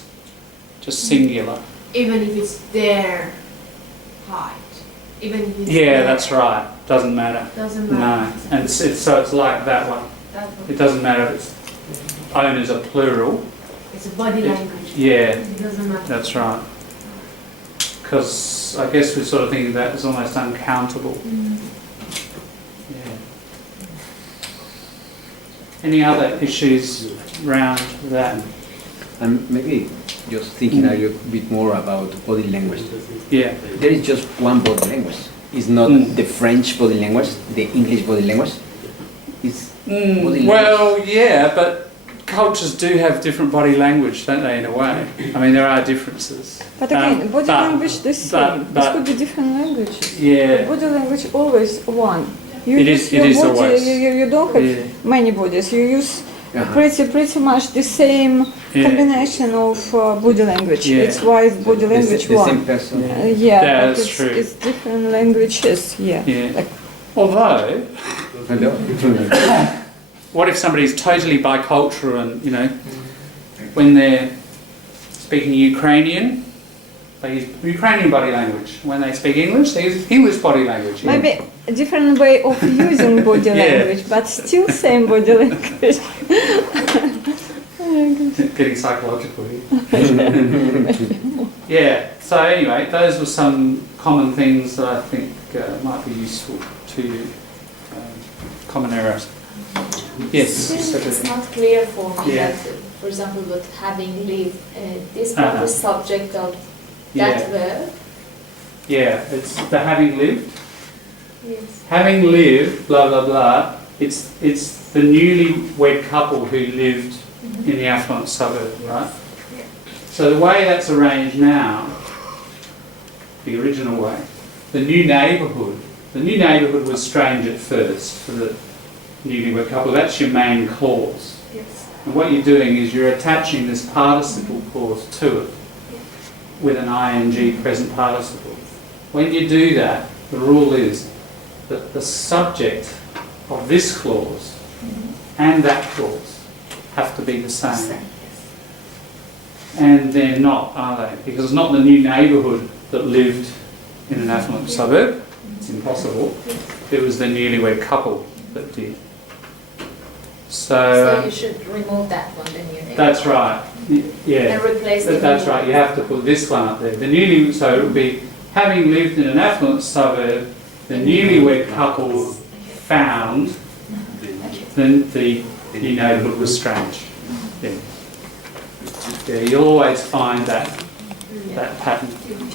just singular. Even if it's their height. Even if it's that's right. Doesn't matter. Doesn't matter. No, and so it's like that one. It doesn't matter if its owners are plural. It's a body language. Yeah, It doesn't matter. that's right. Because I guess we're sort of thinking that as almost uncountable. Yeah. Any other issues around that? And maybe just thinking a little bit more about body language. Yeah. There is just one body language. It's not the French body language, the English body language. It's body Well, yeah, but cultures do have different body language, don't they, in a way? I mean, there are differences. But again, body language the same. but- This could be different languages. Yeah, Body language always one. You It use is- your it is body. always. You don't have Yeah. many bodies. You use Uh-huh. pretty much the same Yeah. combination of body language. Yeah. It's why it's body language the one. same person. Yeah, Yeah, but that's it's, true. it's different languages. Yeah. yeah. Like- Although, Hello? what if somebody's totally bicultural and, you know, when they're speaking Ukrainian, they use Ukrainian body language. When they speak English, they use English body language. Yeah. Maybe a different way of using body Yeah. language, but still same body language. Getting psychological here. Yeah, so anyway, those were some common things that I think might be useful to you. Common errors. Yes. Still, it's not clear for me Yeah. that, for example, with having lived, this part Uh-huh. is subject of Yeah. that verb. Yeah, it's the having lived. Yes. Having lived, blah blah blah. It's the newly-wed couple who lived in the affluent suburb, right? So the way that's arranged now, the original way, the new neighbourhood was strange at first for the newlywed couple. That's your main clause. Yes. And what you're doing is you're attaching this participle clause to it with an ing present participle. When you do that, the rule is that the subject of this clause and that clause have to be the same. And they're not, are they? Because it's not the new neighbourhood that lived in an affluent suburb. It's impossible. It was the newlywed couple that did. So you should remove that one, then you That's right. Yeah. and replace the That's new right. one. You have to put this one up there. So it would be having lived in an affluent suburb, the newlywed couple found then the new neighbourhood was strange. Yeah. Yeah, you'll always find that pattern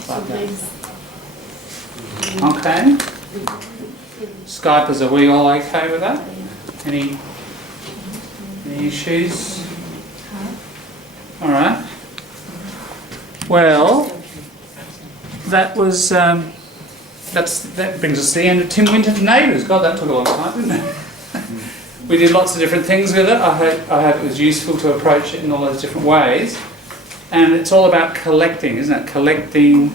like that. Okay. Skypers, are we all okay with that? Any issues? All right. Well, that was that brings us to the end of Tim Winton's Neighbours. God, that took a long time, didn't it? We did lots of different things with it. I hope it was useful to approach it in all those different ways. And it's all about collecting, isn't it? Collecting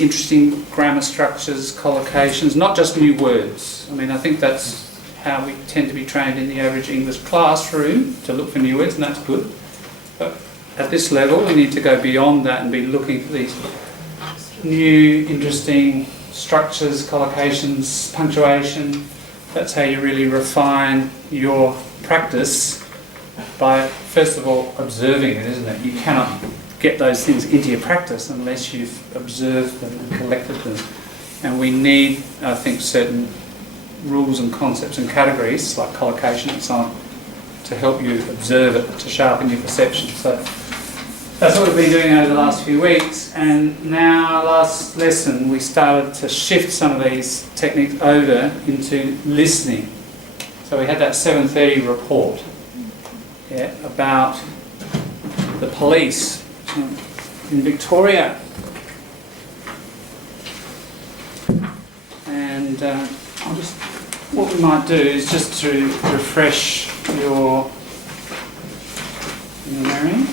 interesting grammar structures, collocations, not just new words. I mean, I think that's how we tend to be trained in the average English classroom, to look for new words, and that's good. But at this level, we need to go beyond that and be looking for these new, interesting structures, collocations, punctuation. That's how you really refine your practice, by, first of all, observing it, isn't it? You cannot get those things into your practice unless you've observed them and collected them. And we need, I think, certain rules and concepts and categories, like collocation and so on, to help you observe it, to sharpen your perception. So that's what we've been doing over the last few weeks. And now, last lesson, we started to shift some of these techniques over into listening. So we had that 7:30 report about the police in Victoria. And what we might do is just to refresh your memory,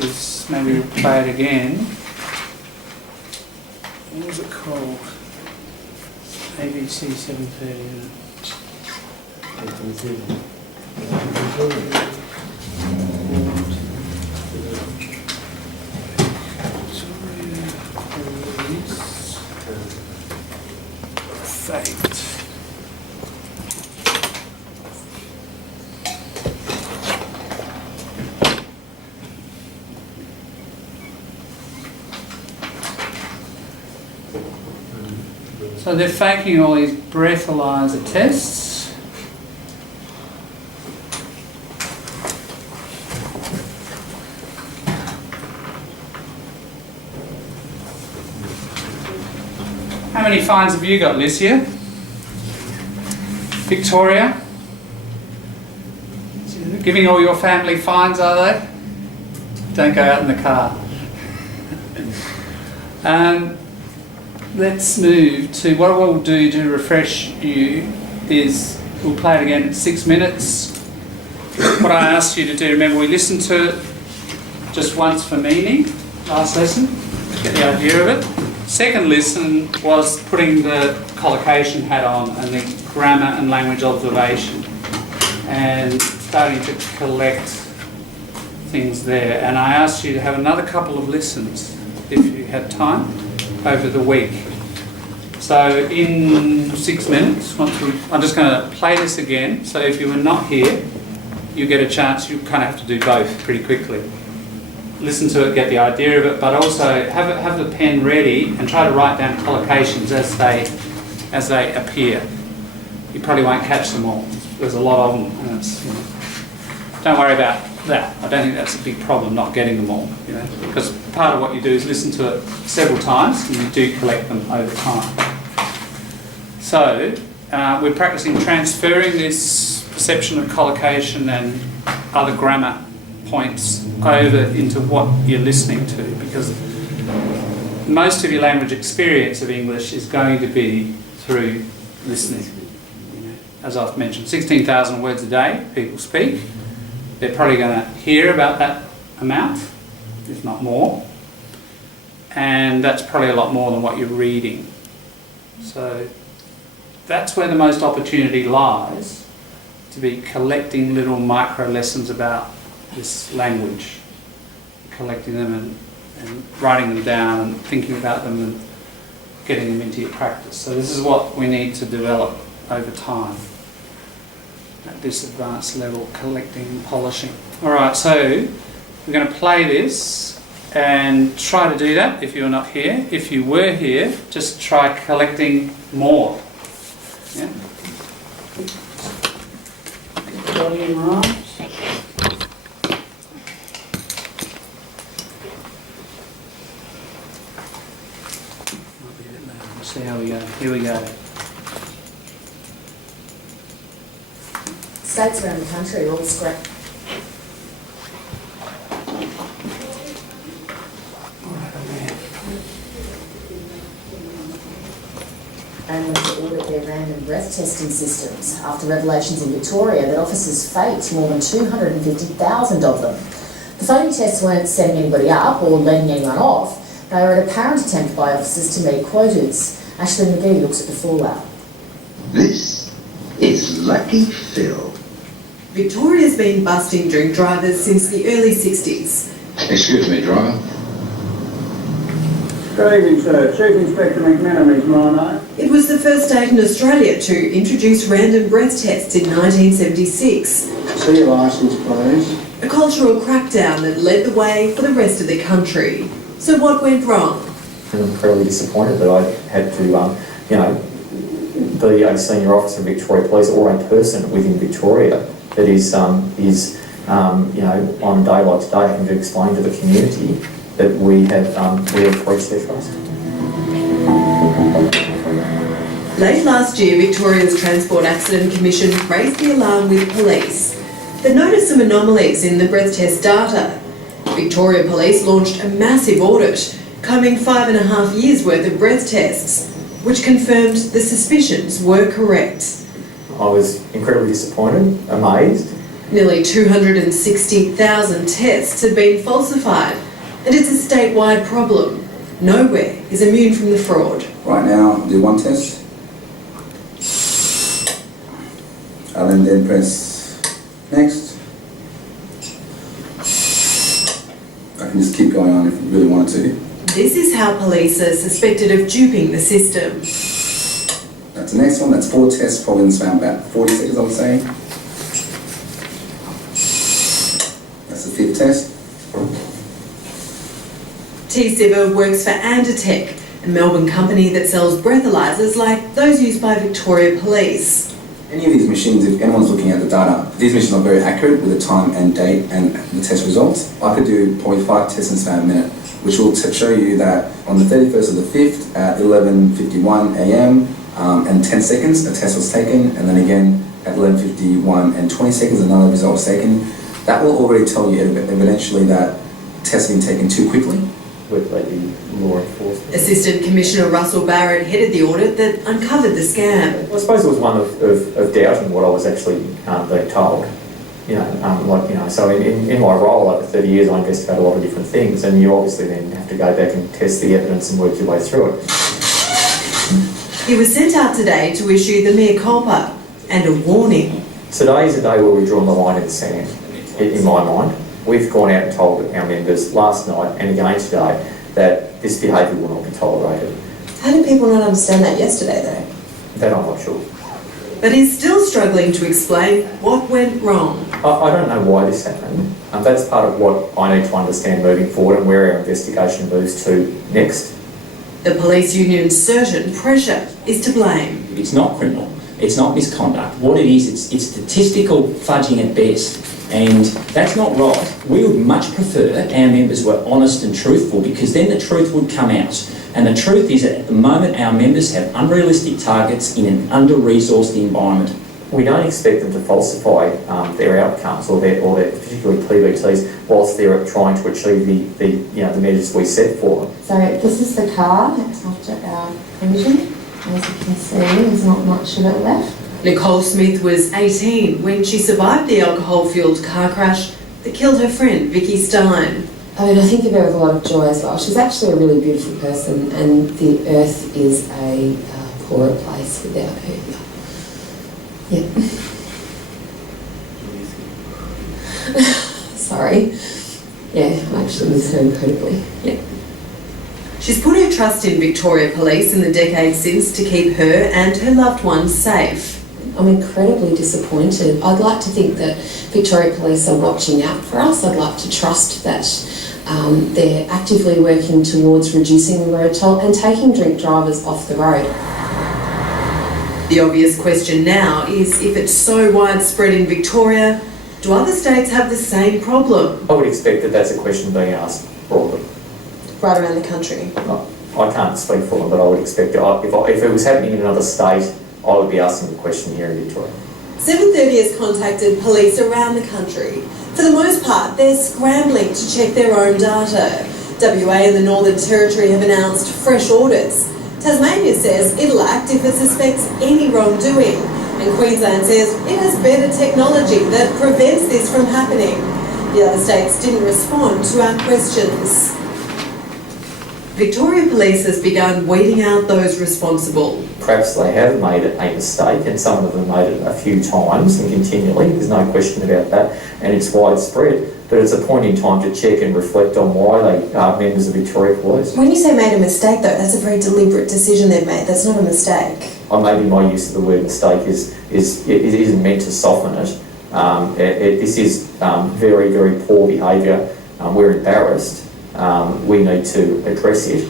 is maybe we'll play it again. What was it called? ABC 7:30. Fate. So they're faking all these breathalyzer tests. How many fines have you got, Lucia? Victoria? Giving all your family fines, are they? Don't go out in the car. Let's move to what we'll do to refresh you is we'll play it again in 6 minutes. What I asked you to do, remember we listened to it just once for meaning, last lesson, get the idea of it. Second lesson was putting the collocation hat on and the grammar and language observation and starting to collect things there. And I asked you to have another couple of listens if you had time over the week. So in 6 minutes, I'm just going to play this again. So if you were not here, you get a chance, you kind of have to do both pretty quickly. Listen to it, get the idea of it, but also have the pen ready and try to write down collocations as they appear. You probably won't catch them all. There's a lot of them, and it's, don't worry about that. I don't think that's a big problem, not getting them all, because part of what you do is listen to it several times and you do collect them over time. So we're practicing transferring this perception of collocation and other grammar points over into what you're listening to, because most of your language experience of English is going to be through listening. As I've mentioned, 16,000 words a day people speak. They're probably going to hear about that amount, if not more. And that's probably a lot more than what you're reading. So that's where the most opportunity lies, to be collecting little micro lessons about this language, collecting them and writing them down and thinking about them and getting them into your practice. So this is what we need to develop over time at this advanced level, collecting and polishing. Alright, so we're going to play this and try to do that if you're not here. If you were here, just try collecting more. Yeah? Get the volume right. See how we go. Here we go. States around the country all scrap. And to audit their random breath testing systems after revelations in Victoria that officers faked more than 250,000 of them. The phony tests weren't setting anybody up or letting anyone off. They were an apparent attempt by officers to meet quotas. Ashley McGee looks at the fallout. This is Lucky Phil. Victoria's been busting drink drivers since the early 60s. Excuse me, driver. Good evening, sir. Chief Inspector McMenamin's Moroni. It was the first state in Australia to introduce random breath tests in 1976. See your licence, please. A cultural crackdown that led the way for the rest of the country. So what went wrong? I'm incredibly disappointed that I had to, be a senior officer in Victoria Police or a person within Victoria that is on a day like today having to explain to the community that we have breached their trust. Late last year, Victoria's Transport Accident Commission raised the alarm with police. They noticed some anomalies in the breath test data. Victoria Police launched a massive audit, combing 5.5 years' worth of breath tests, which confirmed the suspicions were correct. I was incredibly disappointed, amazed. Nearly 260,000 tests have been falsified, and it's a statewide problem. Nowhere is immune from the fraud. Right now, do one test. And then press next. I can just keep going on if you really want to. This is how police are suspected of duping the system. That's the next one. That's 4 tests, probably in the span about 40 seconds, I would say. That's the 5th test. T-Siver works for Anditech, a Melbourne company that sells breathalyzers like those used by Victoria Police. Any of these machines, if anyone's looking at the data, these machines are very accurate with the time and date and the test results. I could do probably 5 tests in span a minute, which will show you that on the 31st of the 5th at 11:51 a.m. And 10 seconds, a test was taken, and then again at 11:51 and 20 seconds, another result was taken. That will already tell you evidentially that tests have been taken too quickly. With the law enforcement. Assistant Commissioner Russell Barrett headed the audit that uncovered the scam. I suppose it was one of doubting what I was actually being told. So in my role over 30 years, I investigate a lot of different things, and you obviously then have to go back and test the evidence and work your way through it. He was sent out today to issue the mea culpa and a warning. Today is a day where we've drawn the line in the sand, in my mind. We've gone out and told our members last night and again today that this behaviour will not be tolerated. How did people not understand that yesterday though? That I'm not sure. But he's still struggling to explain what went wrong. I don't know why this happened. That's part of what I need to understand moving forward and where our investigation moves to next. The police union's certain pressure is to blame. It's not criminal. It's not misconduct. What it is, it's statistical fudging at best. And that's not right. We would much prefer our members were honest and truthful, because then the truth would come out. And the truth is that at the moment our members have unrealistic targets in an under-resourced environment. We don't expect them to falsify their outcomes or their particularly PBTs whilst they're trying to achieve the measures we set for them. So this is the car after our provision. As you can see, there's not much of it left. Nicole Smith was 18 when she survived the alcohol-fuelled car crash that killed her friend Vicky Stein. I mean, I think of her with a lot of joy as well. She's actually a really beautiful person, and the earth is a poorer place without her. Yeah. Sorry. Yeah, I actually miss her incredibly. Yeah. She's put her trust in Victoria Police in the decades since to keep her and her loved ones safe. I'm incredibly disappointed. I'd like to think that Victoria Police are watching out for us. I'd like to trust that they're actively working towards reducing the road toll and taking drink drivers off the road. The obvious question now is, if it's so widespread in Victoria, do other states have the same problem? I would expect that that's a question being asked broadly. Right around the country? I can't speak for them, but I would expect it. If it was happening in another state, I would be asking the question here in Victoria. 730 has contacted police around the country. For the most part, they're scrambling to check their own data. WA and the Northern Territory have announced fresh audits. Tasmania says it'll act if it suspects any wrongdoing. And Queensland says it has better technology that prevents this from happening. The other states didn't respond to our questions. Victoria Police has begun weeding out those responsible. Perhaps they have made a mistake, and some of them have made it a few times and continually. There's no question about that, and it's widespread. But it's a point in time to check and reflect on why they are members of Victoria Police. When you say made a mistake though, that's a very deliberate decision they've made. That's not a mistake. Maybe my use of the word mistake isn't meant to soften it. This is very, very poor behaviour. We're embarrassed. We need to address it.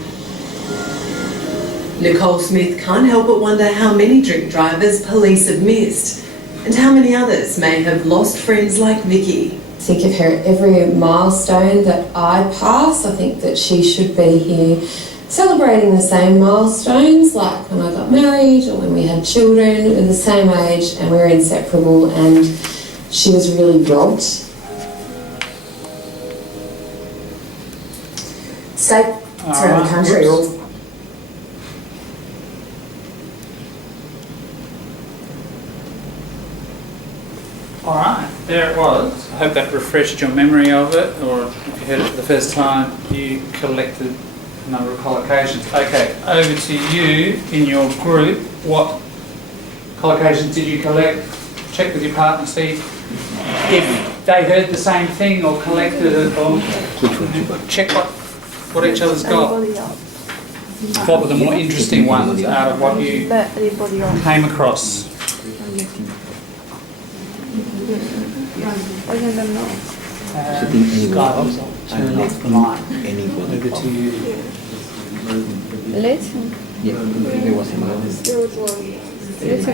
Nicole Smith can't help but wonder how many drink drivers police have missed, and how many others may have lost friends like Vicky. Think of her at every milestone that I pass. I think that she should be here celebrating the same milestones, like when I got married or when we had children. We're the same age and we're inseparable, and she was really robbed. States around the country all. Alright, there it was. I hope that refreshed your memory of it, or if you heard it for the first time, you collected a number of collocations. Okay, over to you in your group. What collocations did you collect? Check with your partner, see if they heard the same thing or collected it, or check what each other's got. What were the more interesting ones out of what you came across? Turn off the light. Over to you. Let's. Yeah, there was another. There was one. Let's.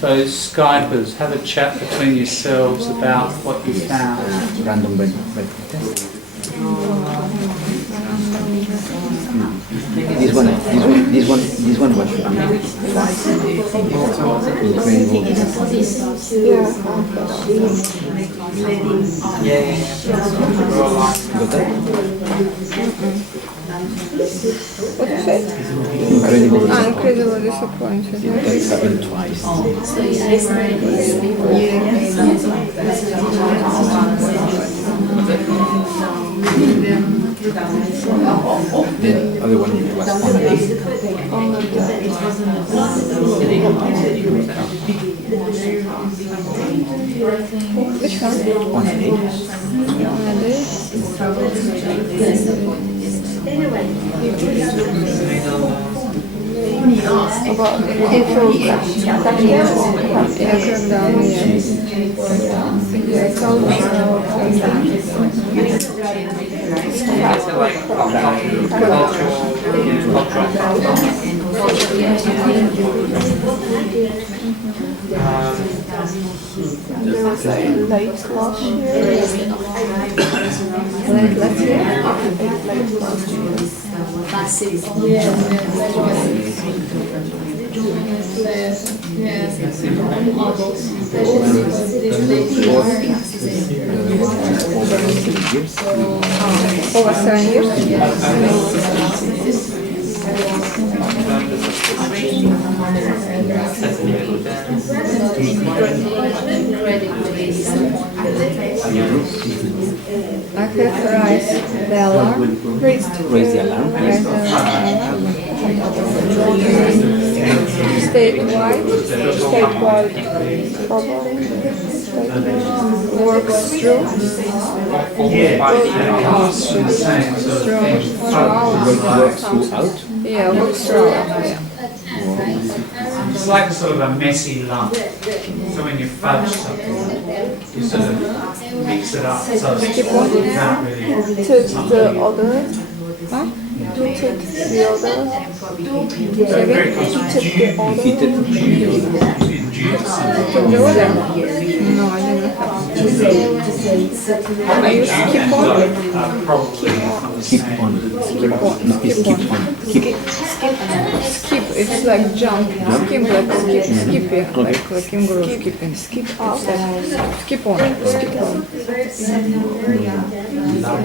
So Skypers, have a chat between yourselves about what you found. Random break test. This one was What is it? incredible. Incredible disappointed. That's happened twice. The other one was on Which one? on About info There was like late last year. Late last year? Late last year. Over 7 years? I have raised the alarm. Raise the alarm. Statewide works through. Works throughout. Yeah, works throughout. Yeah. It's like sort of a messy lump. So when you fudge something, you sort of mix it up. So you can't really. Took the other. Huh? Took the other. Very Took the other. Took the order? No, I didn't have. I use skip on. Keep on. Skip on. No, it's keep on. Keep. Skip, it's like jump. Skip, like skip, skip, yeah. Like kangaroo skipping. Skip out. Skip on. Skip on.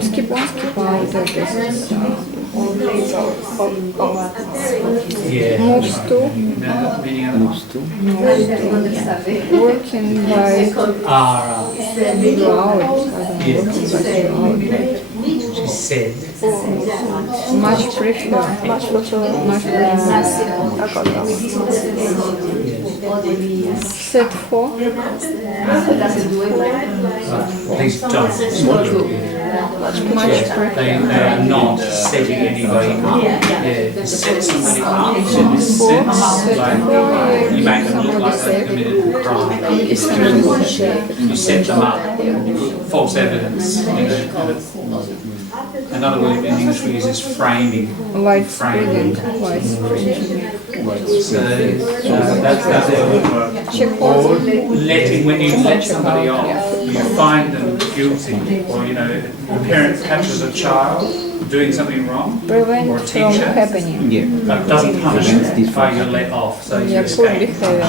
Skip on, skip out, I guess. Yeah. Moves to. Moves to. Working by cloud. I don't know, working by cloud. She said. Much prefer. Much better. Much prefer. I got that one. Set for. Please don't. Much prefer. They are not setting anybody up. Yeah. Set somebody up. You make them look like they committed a crime. You set them up. False evidence. Another word in English we use is framing. Widespreading. So that's or letting, when you let somebody off, you find them guilty, or a parent catches a child doing something wrong, Prevent or a from teacher, happening. Yeah. but doesn't punish them by you're let off, so you Yeah, poor escape. behavior.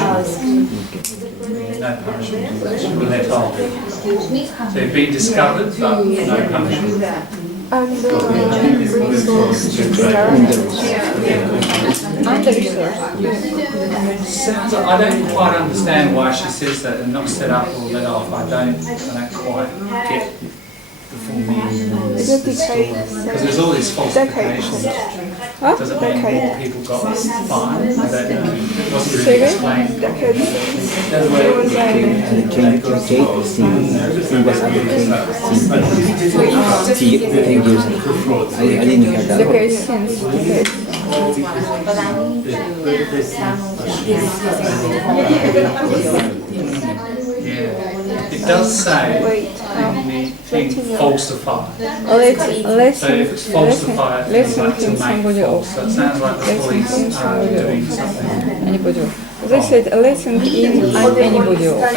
No punishment, you're let off. So you've been discovered, but no punishment. And resource Sounds like, I don't quite understand why she says that and not set up or let off. I don't quite get the full meaning of this story. Because there's all these falsifications. Does it mean more people got fined? I don't know. It wasn't really explained. The candidate was advocating I didn't hear that. The case since. But I need to It does say Wait, in the thing falsify. Let's So if it's falsify, it means like to make somebody false. off. So it sounds like the Let's police think are somebody doing off. something. Anybody off. They said let's think in and anybody off. So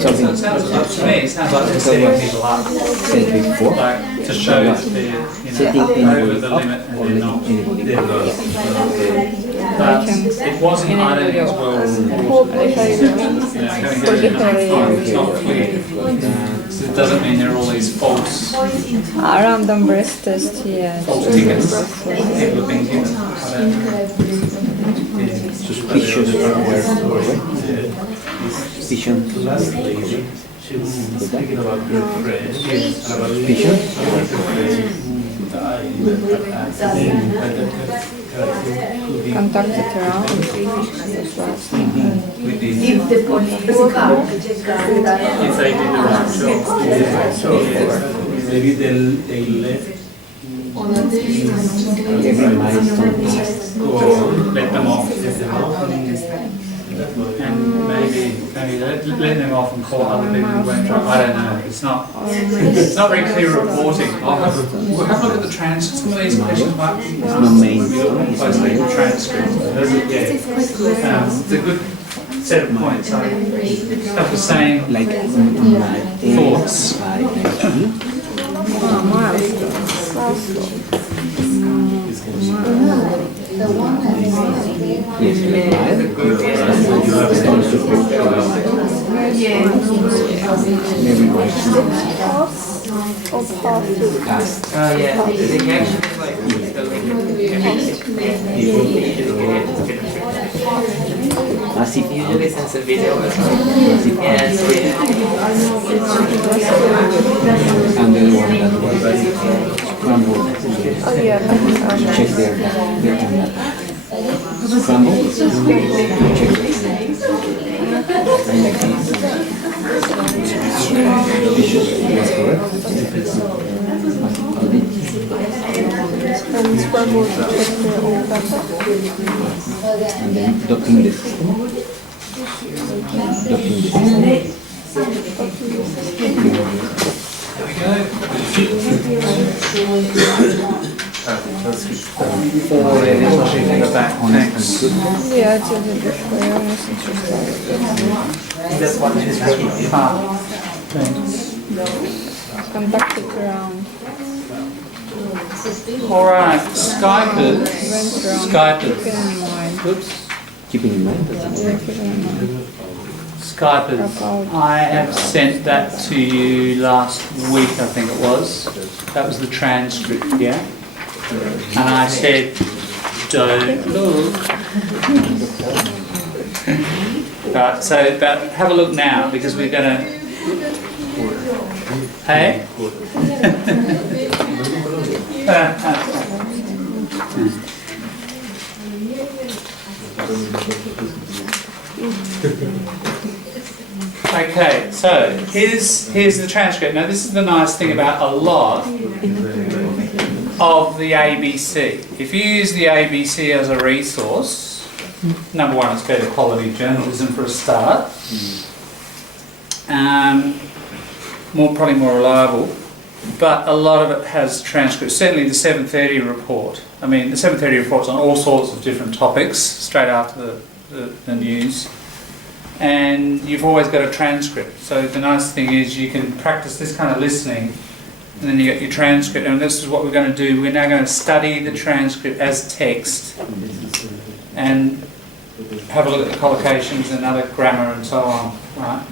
Something it sounds like, to me, it sounds like they're setting people up, like to show that they're, over the limit and they're not. But it wasn't, I don't think it was well reported. It's not clear. So it doesn't mean there are all these false Random breast test, yeah. false tickets people have been given. I don't know. Suspicious Suspicion. She was speaking about her friend and about Suspicion. Contacted around. If the police come, If they did the right job. Maybe they left. Every milestone. Let them off. And maybe let them off and call other people who went drunk. I don't know. It's not very clear reporting. We'll have a look at the transcript. Some of these questions might be closely the transcript. It's a good set of points. Stuff the same Like thoughts. Yes, Yeah, the reaction is like the usually sends a video as well. Yeah, so and the other one that was scrambled. Oh yeah. Check their scramble. Check And scrambled to check their own data. and then docking the system. Docking the Thanks. Yeah, I did it before. I was interested. that's what it is. Contacted around. Alright, Skypers. Keeping in mind. Oops. keeping in mind that Yeah, keeping in mind. Skypers. I have sent that to you last week, I think it was. That was the transcript, yeah? And I said, don't look. Right, so but have a look now because we're going to... Hey? Okay, so here's the transcript. Now this is the nice thing about a lot of the ABC. If you use the ABC as a resource, number one, it's better quality journalism for a start. Probably more reliable. But a lot of it has transcripts. Certainly the 7:30 report. I mean, the 7:30 report's on all sorts of different topics straight after the news. And you've always got a transcript. So the nice thing is you can practice this kind of listening and then you get your transcript. And this is what we're going to do. We're now going to study the transcript as text and have a look at the collocations and other grammar and so on. Right?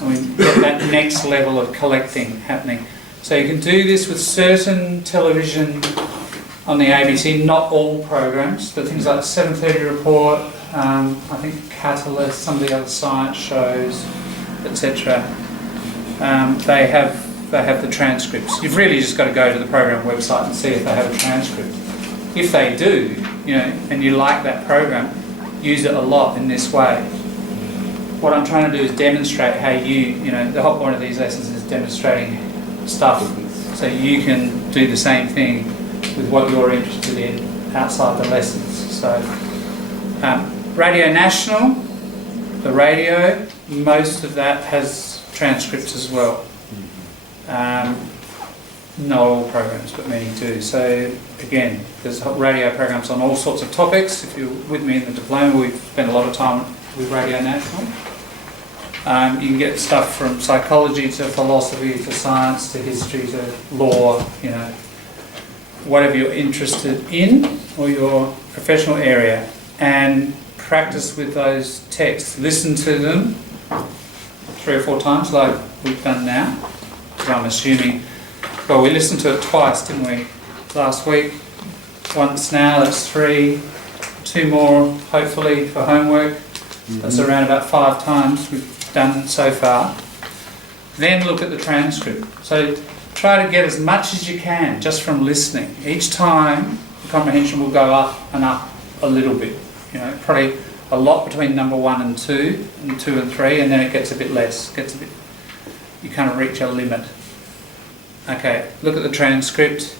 And we get that next level of collecting happening. So you can do this with certain television on the ABC, not all programs, but things like the 7:30 report, I think Catalyst, some of the other science shows, etc. They have the transcripts. You've really just got to go to the program website and see if they have a transcript. If they do, and you like that program, use it a lot in this way. What I'm trying to do is demonstrate how the whole point of these lessons is demonstrating stuff so you can do the same thing with what you're interested in outside the lessons. So Radio National, the radio, most of that has transcripts as well. Not all programs, but many do. So again, there's radio programs on all sorts of topics. If you're with me in the diploma, we've spent a lot of time with Radio National. You can get stuff from psychology to philosophy to science to history to law, you know, whatever you're interested in or your professional area, and practice with those texts. Listen to them 3 or 4 times like we've done now. So I'm assuming, well, we listened to it twice, didn't we? Last week, once now, that's 3, 2 more hopefully for homework. That's around about 5 times we've done so far. Then look at the transcript. So try to get as much as you can just from listening. Each time the comprehension will go up and up a little bit. You know, probably a lot between number 1 and 2, and 2 and 3, and then it gets a bit less. You kind of reach a limit. Okay, look at the transcript,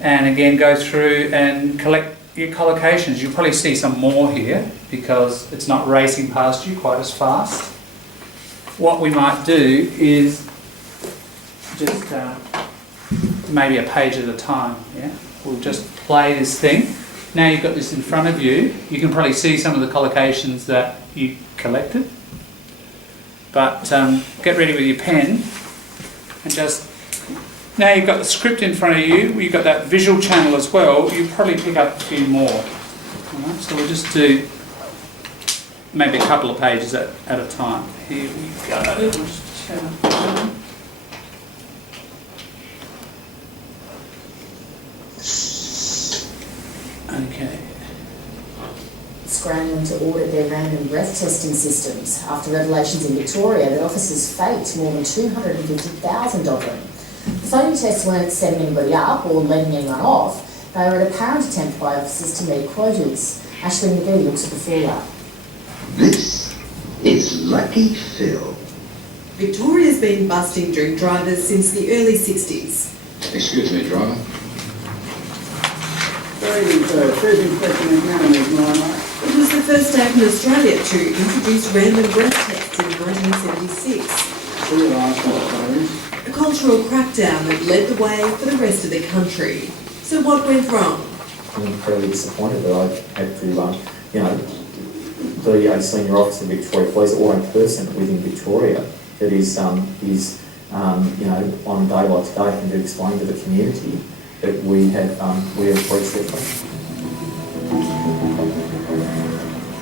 and again go through and collect your collocations. You'll probably see some more here because it's not racing past you quite as fast. What we might do is just maybe a page at a time. Yeah, we'll just play this thing. Now you've got this in front of you. You can probably see some of the collocations that you collected. But get ready with your pen and just. Now you've got the script in front of you, you've got that visual channel as well, you'll probably pick up a few more. Alright, so we'll just do maybe a couple of pages at a time. Here we go. We'll just turn it. Okay. Scrambling to audit their random breath testing systems after revelations in Victoria that officers faked more than 250,000 of them. The phony tests weren't setting anybody up or letting anyone off. They were an apparent attempt by officers to meet quotas. Ashley McGee looks at the fallout. This is Lucky Phil. Victoria's been busting drink drivers since the early 60s. Excuse me, driver. Chief Inspector McManaman's mine. It was the first state in Australia to introduce random breath tests in 1976. Your licence, please. A cultural crackdown that led the way for the rest of the country. So what went wrong? I'm incredibly disappointed that I had to, you know, the a senior officer of Victoria Police or a person within Victoria that is you know, on a day like today having to explain to the community that we have breached their trust.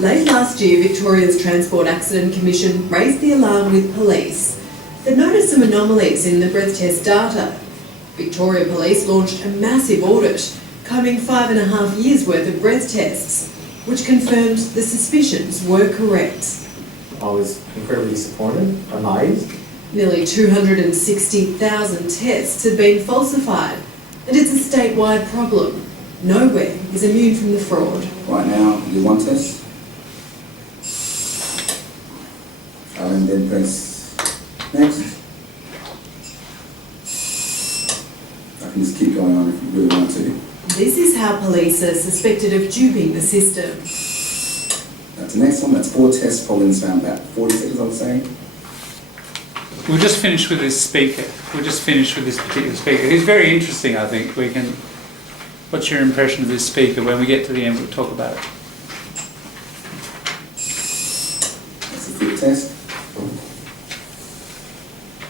Late last year, Victoria's Transport Accident Commission raised the alarm with police. They noticed some anomalies in the breath test data. Victoria Police launched a massive audit, combing 5.5 years' worth of breath tests, which confirmed the suspicions were correct. I was incredibly disappointed, amazed. Nearly 260,000 tests had been falsified, and it's a statewide problem. Nowhere is immune from the fraud. Right now, you do 1 test. And then press next. I can just keep going on if you really want to. This is how police are suspected of duping the system. That's the next one. That's 4 tests, probably in around about 40 seconds, I would say. We'll just finish with this speaker. We'll just finish with this particular speaker. He's very interesting, I think. We can. What's your impression of this speaker? When we get to the end, we'll talk about it. That's the 5th test.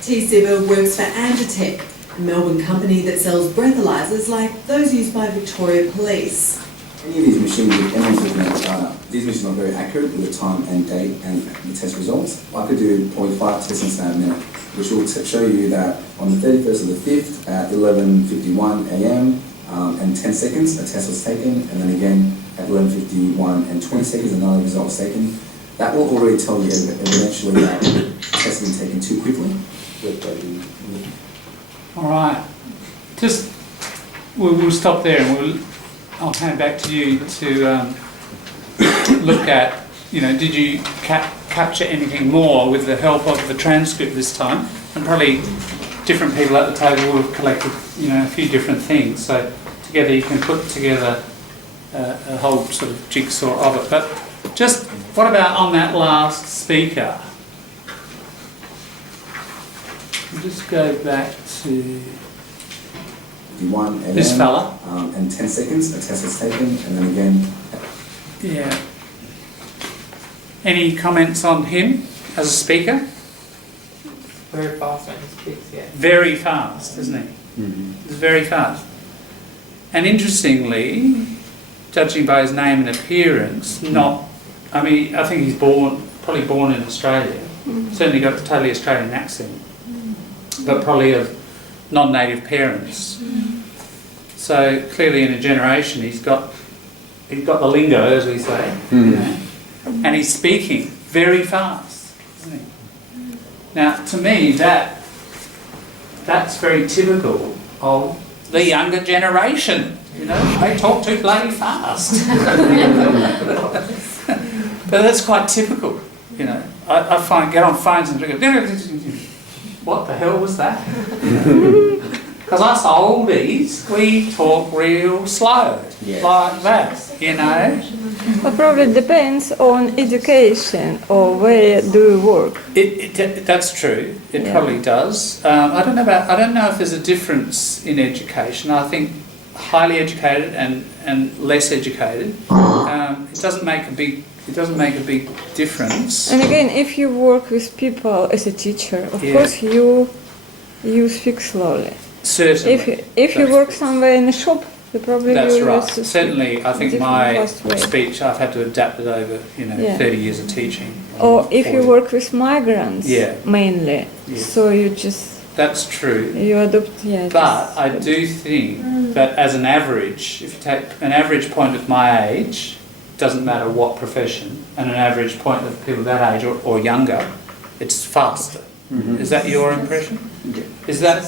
T-Siver works for Anditech, a Melbourne company that sells breathalyzers like those used by Victoria Police. Any of these machines, anyone's looking at the data, these machines are very accurate with the time and date and the test results. I could do 0.5 tests in a minute, which will show you that on the 31st of the 5th at 11:51 a.m. And 10 seconds, a test was taken, and then again at 11:51 and 20 seconds, another result was taken. That will already tell you eventually that the test has been taken too quickly. All right. Just we'll stop there, and I'll hand back to you to look at. You know, did you capture anything more with the help of the transcript this time? And probably different people at the table will have collected, you know, a few different things. So together you can put together a whole sort of jigsaw of it. But just, what about on that last speaker? I'll just go back to 51 a.m. this fella. And 10 seconds, a test was taken, and then again. Yeah. Any comments on him as a speaker? Very fast when he speaks, yeah. Very fast, isn't he? Mm-hmm. He's very fast. And interestingly, judging by his name and appearance, I think he's probably born in Australia. Certainly got a totally Australian accent, but probably of non-native parents. So clearly in a generation he's got the lingo, as we say, you know, and he's speaking very fast, isn't he? Now to me that's very typical of the younger generation, you know, they talk too bloody fast. But that's quite typical, you know. I find, get on phones and go, what the hell was that? Because us oldies, we talk real slow, like that, you know. Well, probably depends on education or where do you work. That's true. It probably does. I don't know if there's a difference in education. I think highly educated and less educated, it doesn't make a big difference. And again, if you work with people as a teacher, of course you speak slowly. Certainly. If you work somewhere in a shop, you probably That's will right. use Certainly, I think my fast way. speech, I've had to adapt it over, 30 years of teaching. Or if you work with migrants, mainly, Yes. so you just... That's true. You adopt, But I do think that as an average, if you take an average point of my age, doesn't matter what profession, and an average point of people that age or younger, it's faster. Mm-hmm. Is that your impression? Yeah. Is that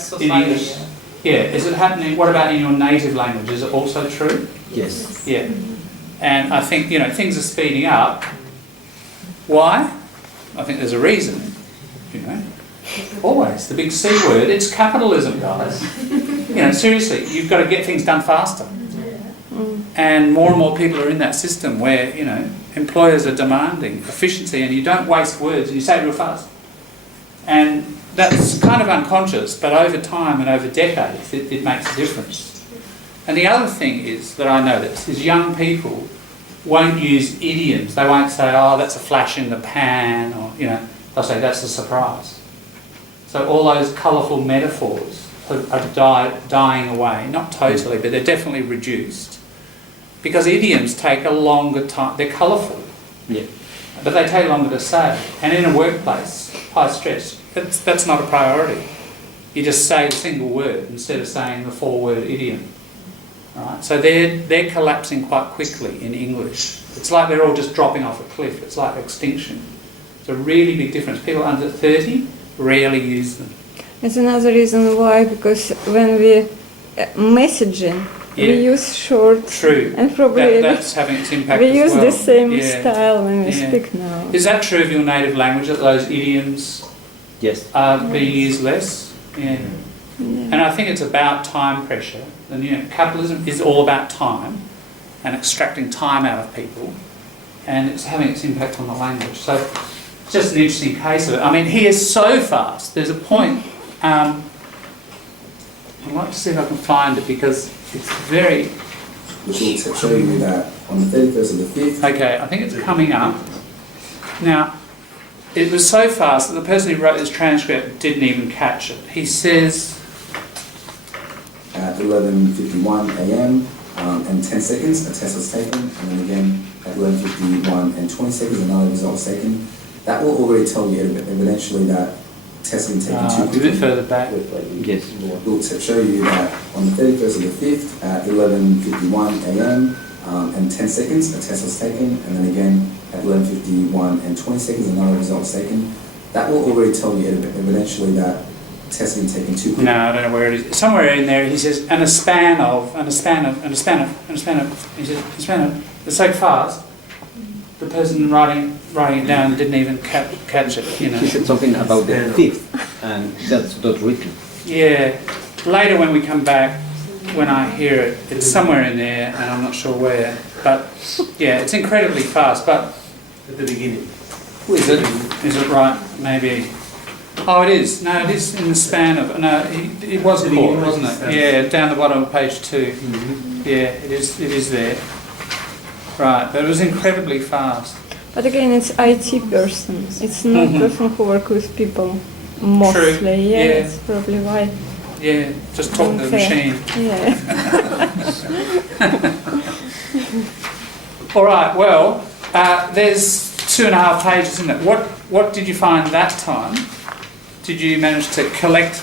is it happening? What about in your native language? Is it also true? Yes. Yeah. And I think, things are speeding up. Why? I think there's a reason, Always. The big C word, it's capitalism, guys. Seriously, you've got to get things done faster. And more people are in that system where, employers are demanding efficiency and you don't waste words and you say it real fast. And that's kind of unconscious, but over time and over decades, it makes a difference. And the other thing is that I notice is young people won't use idioms. They won't say, oh, that's a flash in the pan, or, they'll say that's a surprise. So all those colourful metaphors are dying away. Not totally, but they're definitely reduced. Because idioms take a longer time. They're colourful, but they take longer to say. And in a workplace, high stress, that's not a priority. You just say a single word instead of saying the 4-word idiom. Right? So they're collapsing quite quickly in English. It's like they're all just dropping off a cliff. It's like extinction. It's a really big difference. People under 30 rarely use them. It's another reason why, because when we messaging, we use short. True. And probably that's having its impact we as use well. the same style when we speak now. Is that true of your native language, that those idioms are being used less? Yeah. And I think it's about time pressure. And capitalism is all about time and extracting time out of people, and it's having its impact on the language. So it's just an interesting case of it. I mean, he is so fast. There's a point. I'd like to see if I can find it because it's very... Which will show you that on the 31st of the 5th... Okay, I think it's coming up. Now, it was so fast that the person who wrote this transcript didn't even catch it. He says... At 11:51 a.m. And 10 seconds, a test was taken, and then again at 11:51 and 20 seconds, another result was taken. That will already tell you evidentially that tests have been taken too quickly. A bit further back. Yes. It will show you that on the 31st of the 5th at 11:51 a.m. And 10 seconds, a test was taken, and then again at 11:51 and 20 seconds, another result was taken. That will already tell you evidentially that tests have been taken too quickly. No, I don't know where it is. Somewhere in there he says, and a span of, he says, a span of, it's so fast, the person writing it down didn't even catch it, He said something about the 5th, and that's not written. Yeah. Later when we come back, when I hear it, it's somewhere in there, and I'm not sure where. But yeah, it's incredibly fast. But At the beginning. is it right? Maybe. Oh, it is. No, it is in the span of. No, it was The caught, beginning wasn't was it? Yeah, down the bottom of page 2. Yeah, it is. It is there. Right, but it was incredibly fast. But again, it's IT person. It's not person who work with people mostly. True. Yeah, Yeah. that's probably why. Yeah, just talk to the Unfair. machine. Yeah. All right. Well, there's 2.5 pages, isn't it? What did you find that time? Did you manage to collect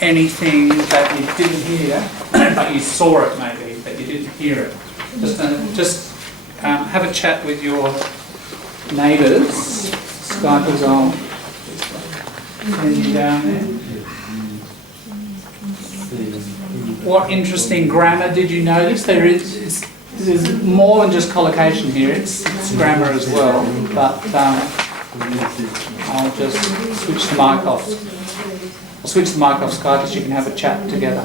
anything that you didn't hear, but you saw it maybe, but you didn't hear it? Just have a chat with your neighbours. Skype is on. Send you down there. What interesting grammar did you notice? There's more than just collocation here. It's grammar as well. But I'll just switch the mic off. I'll switch the mic off, Skype, so you can have a chat together.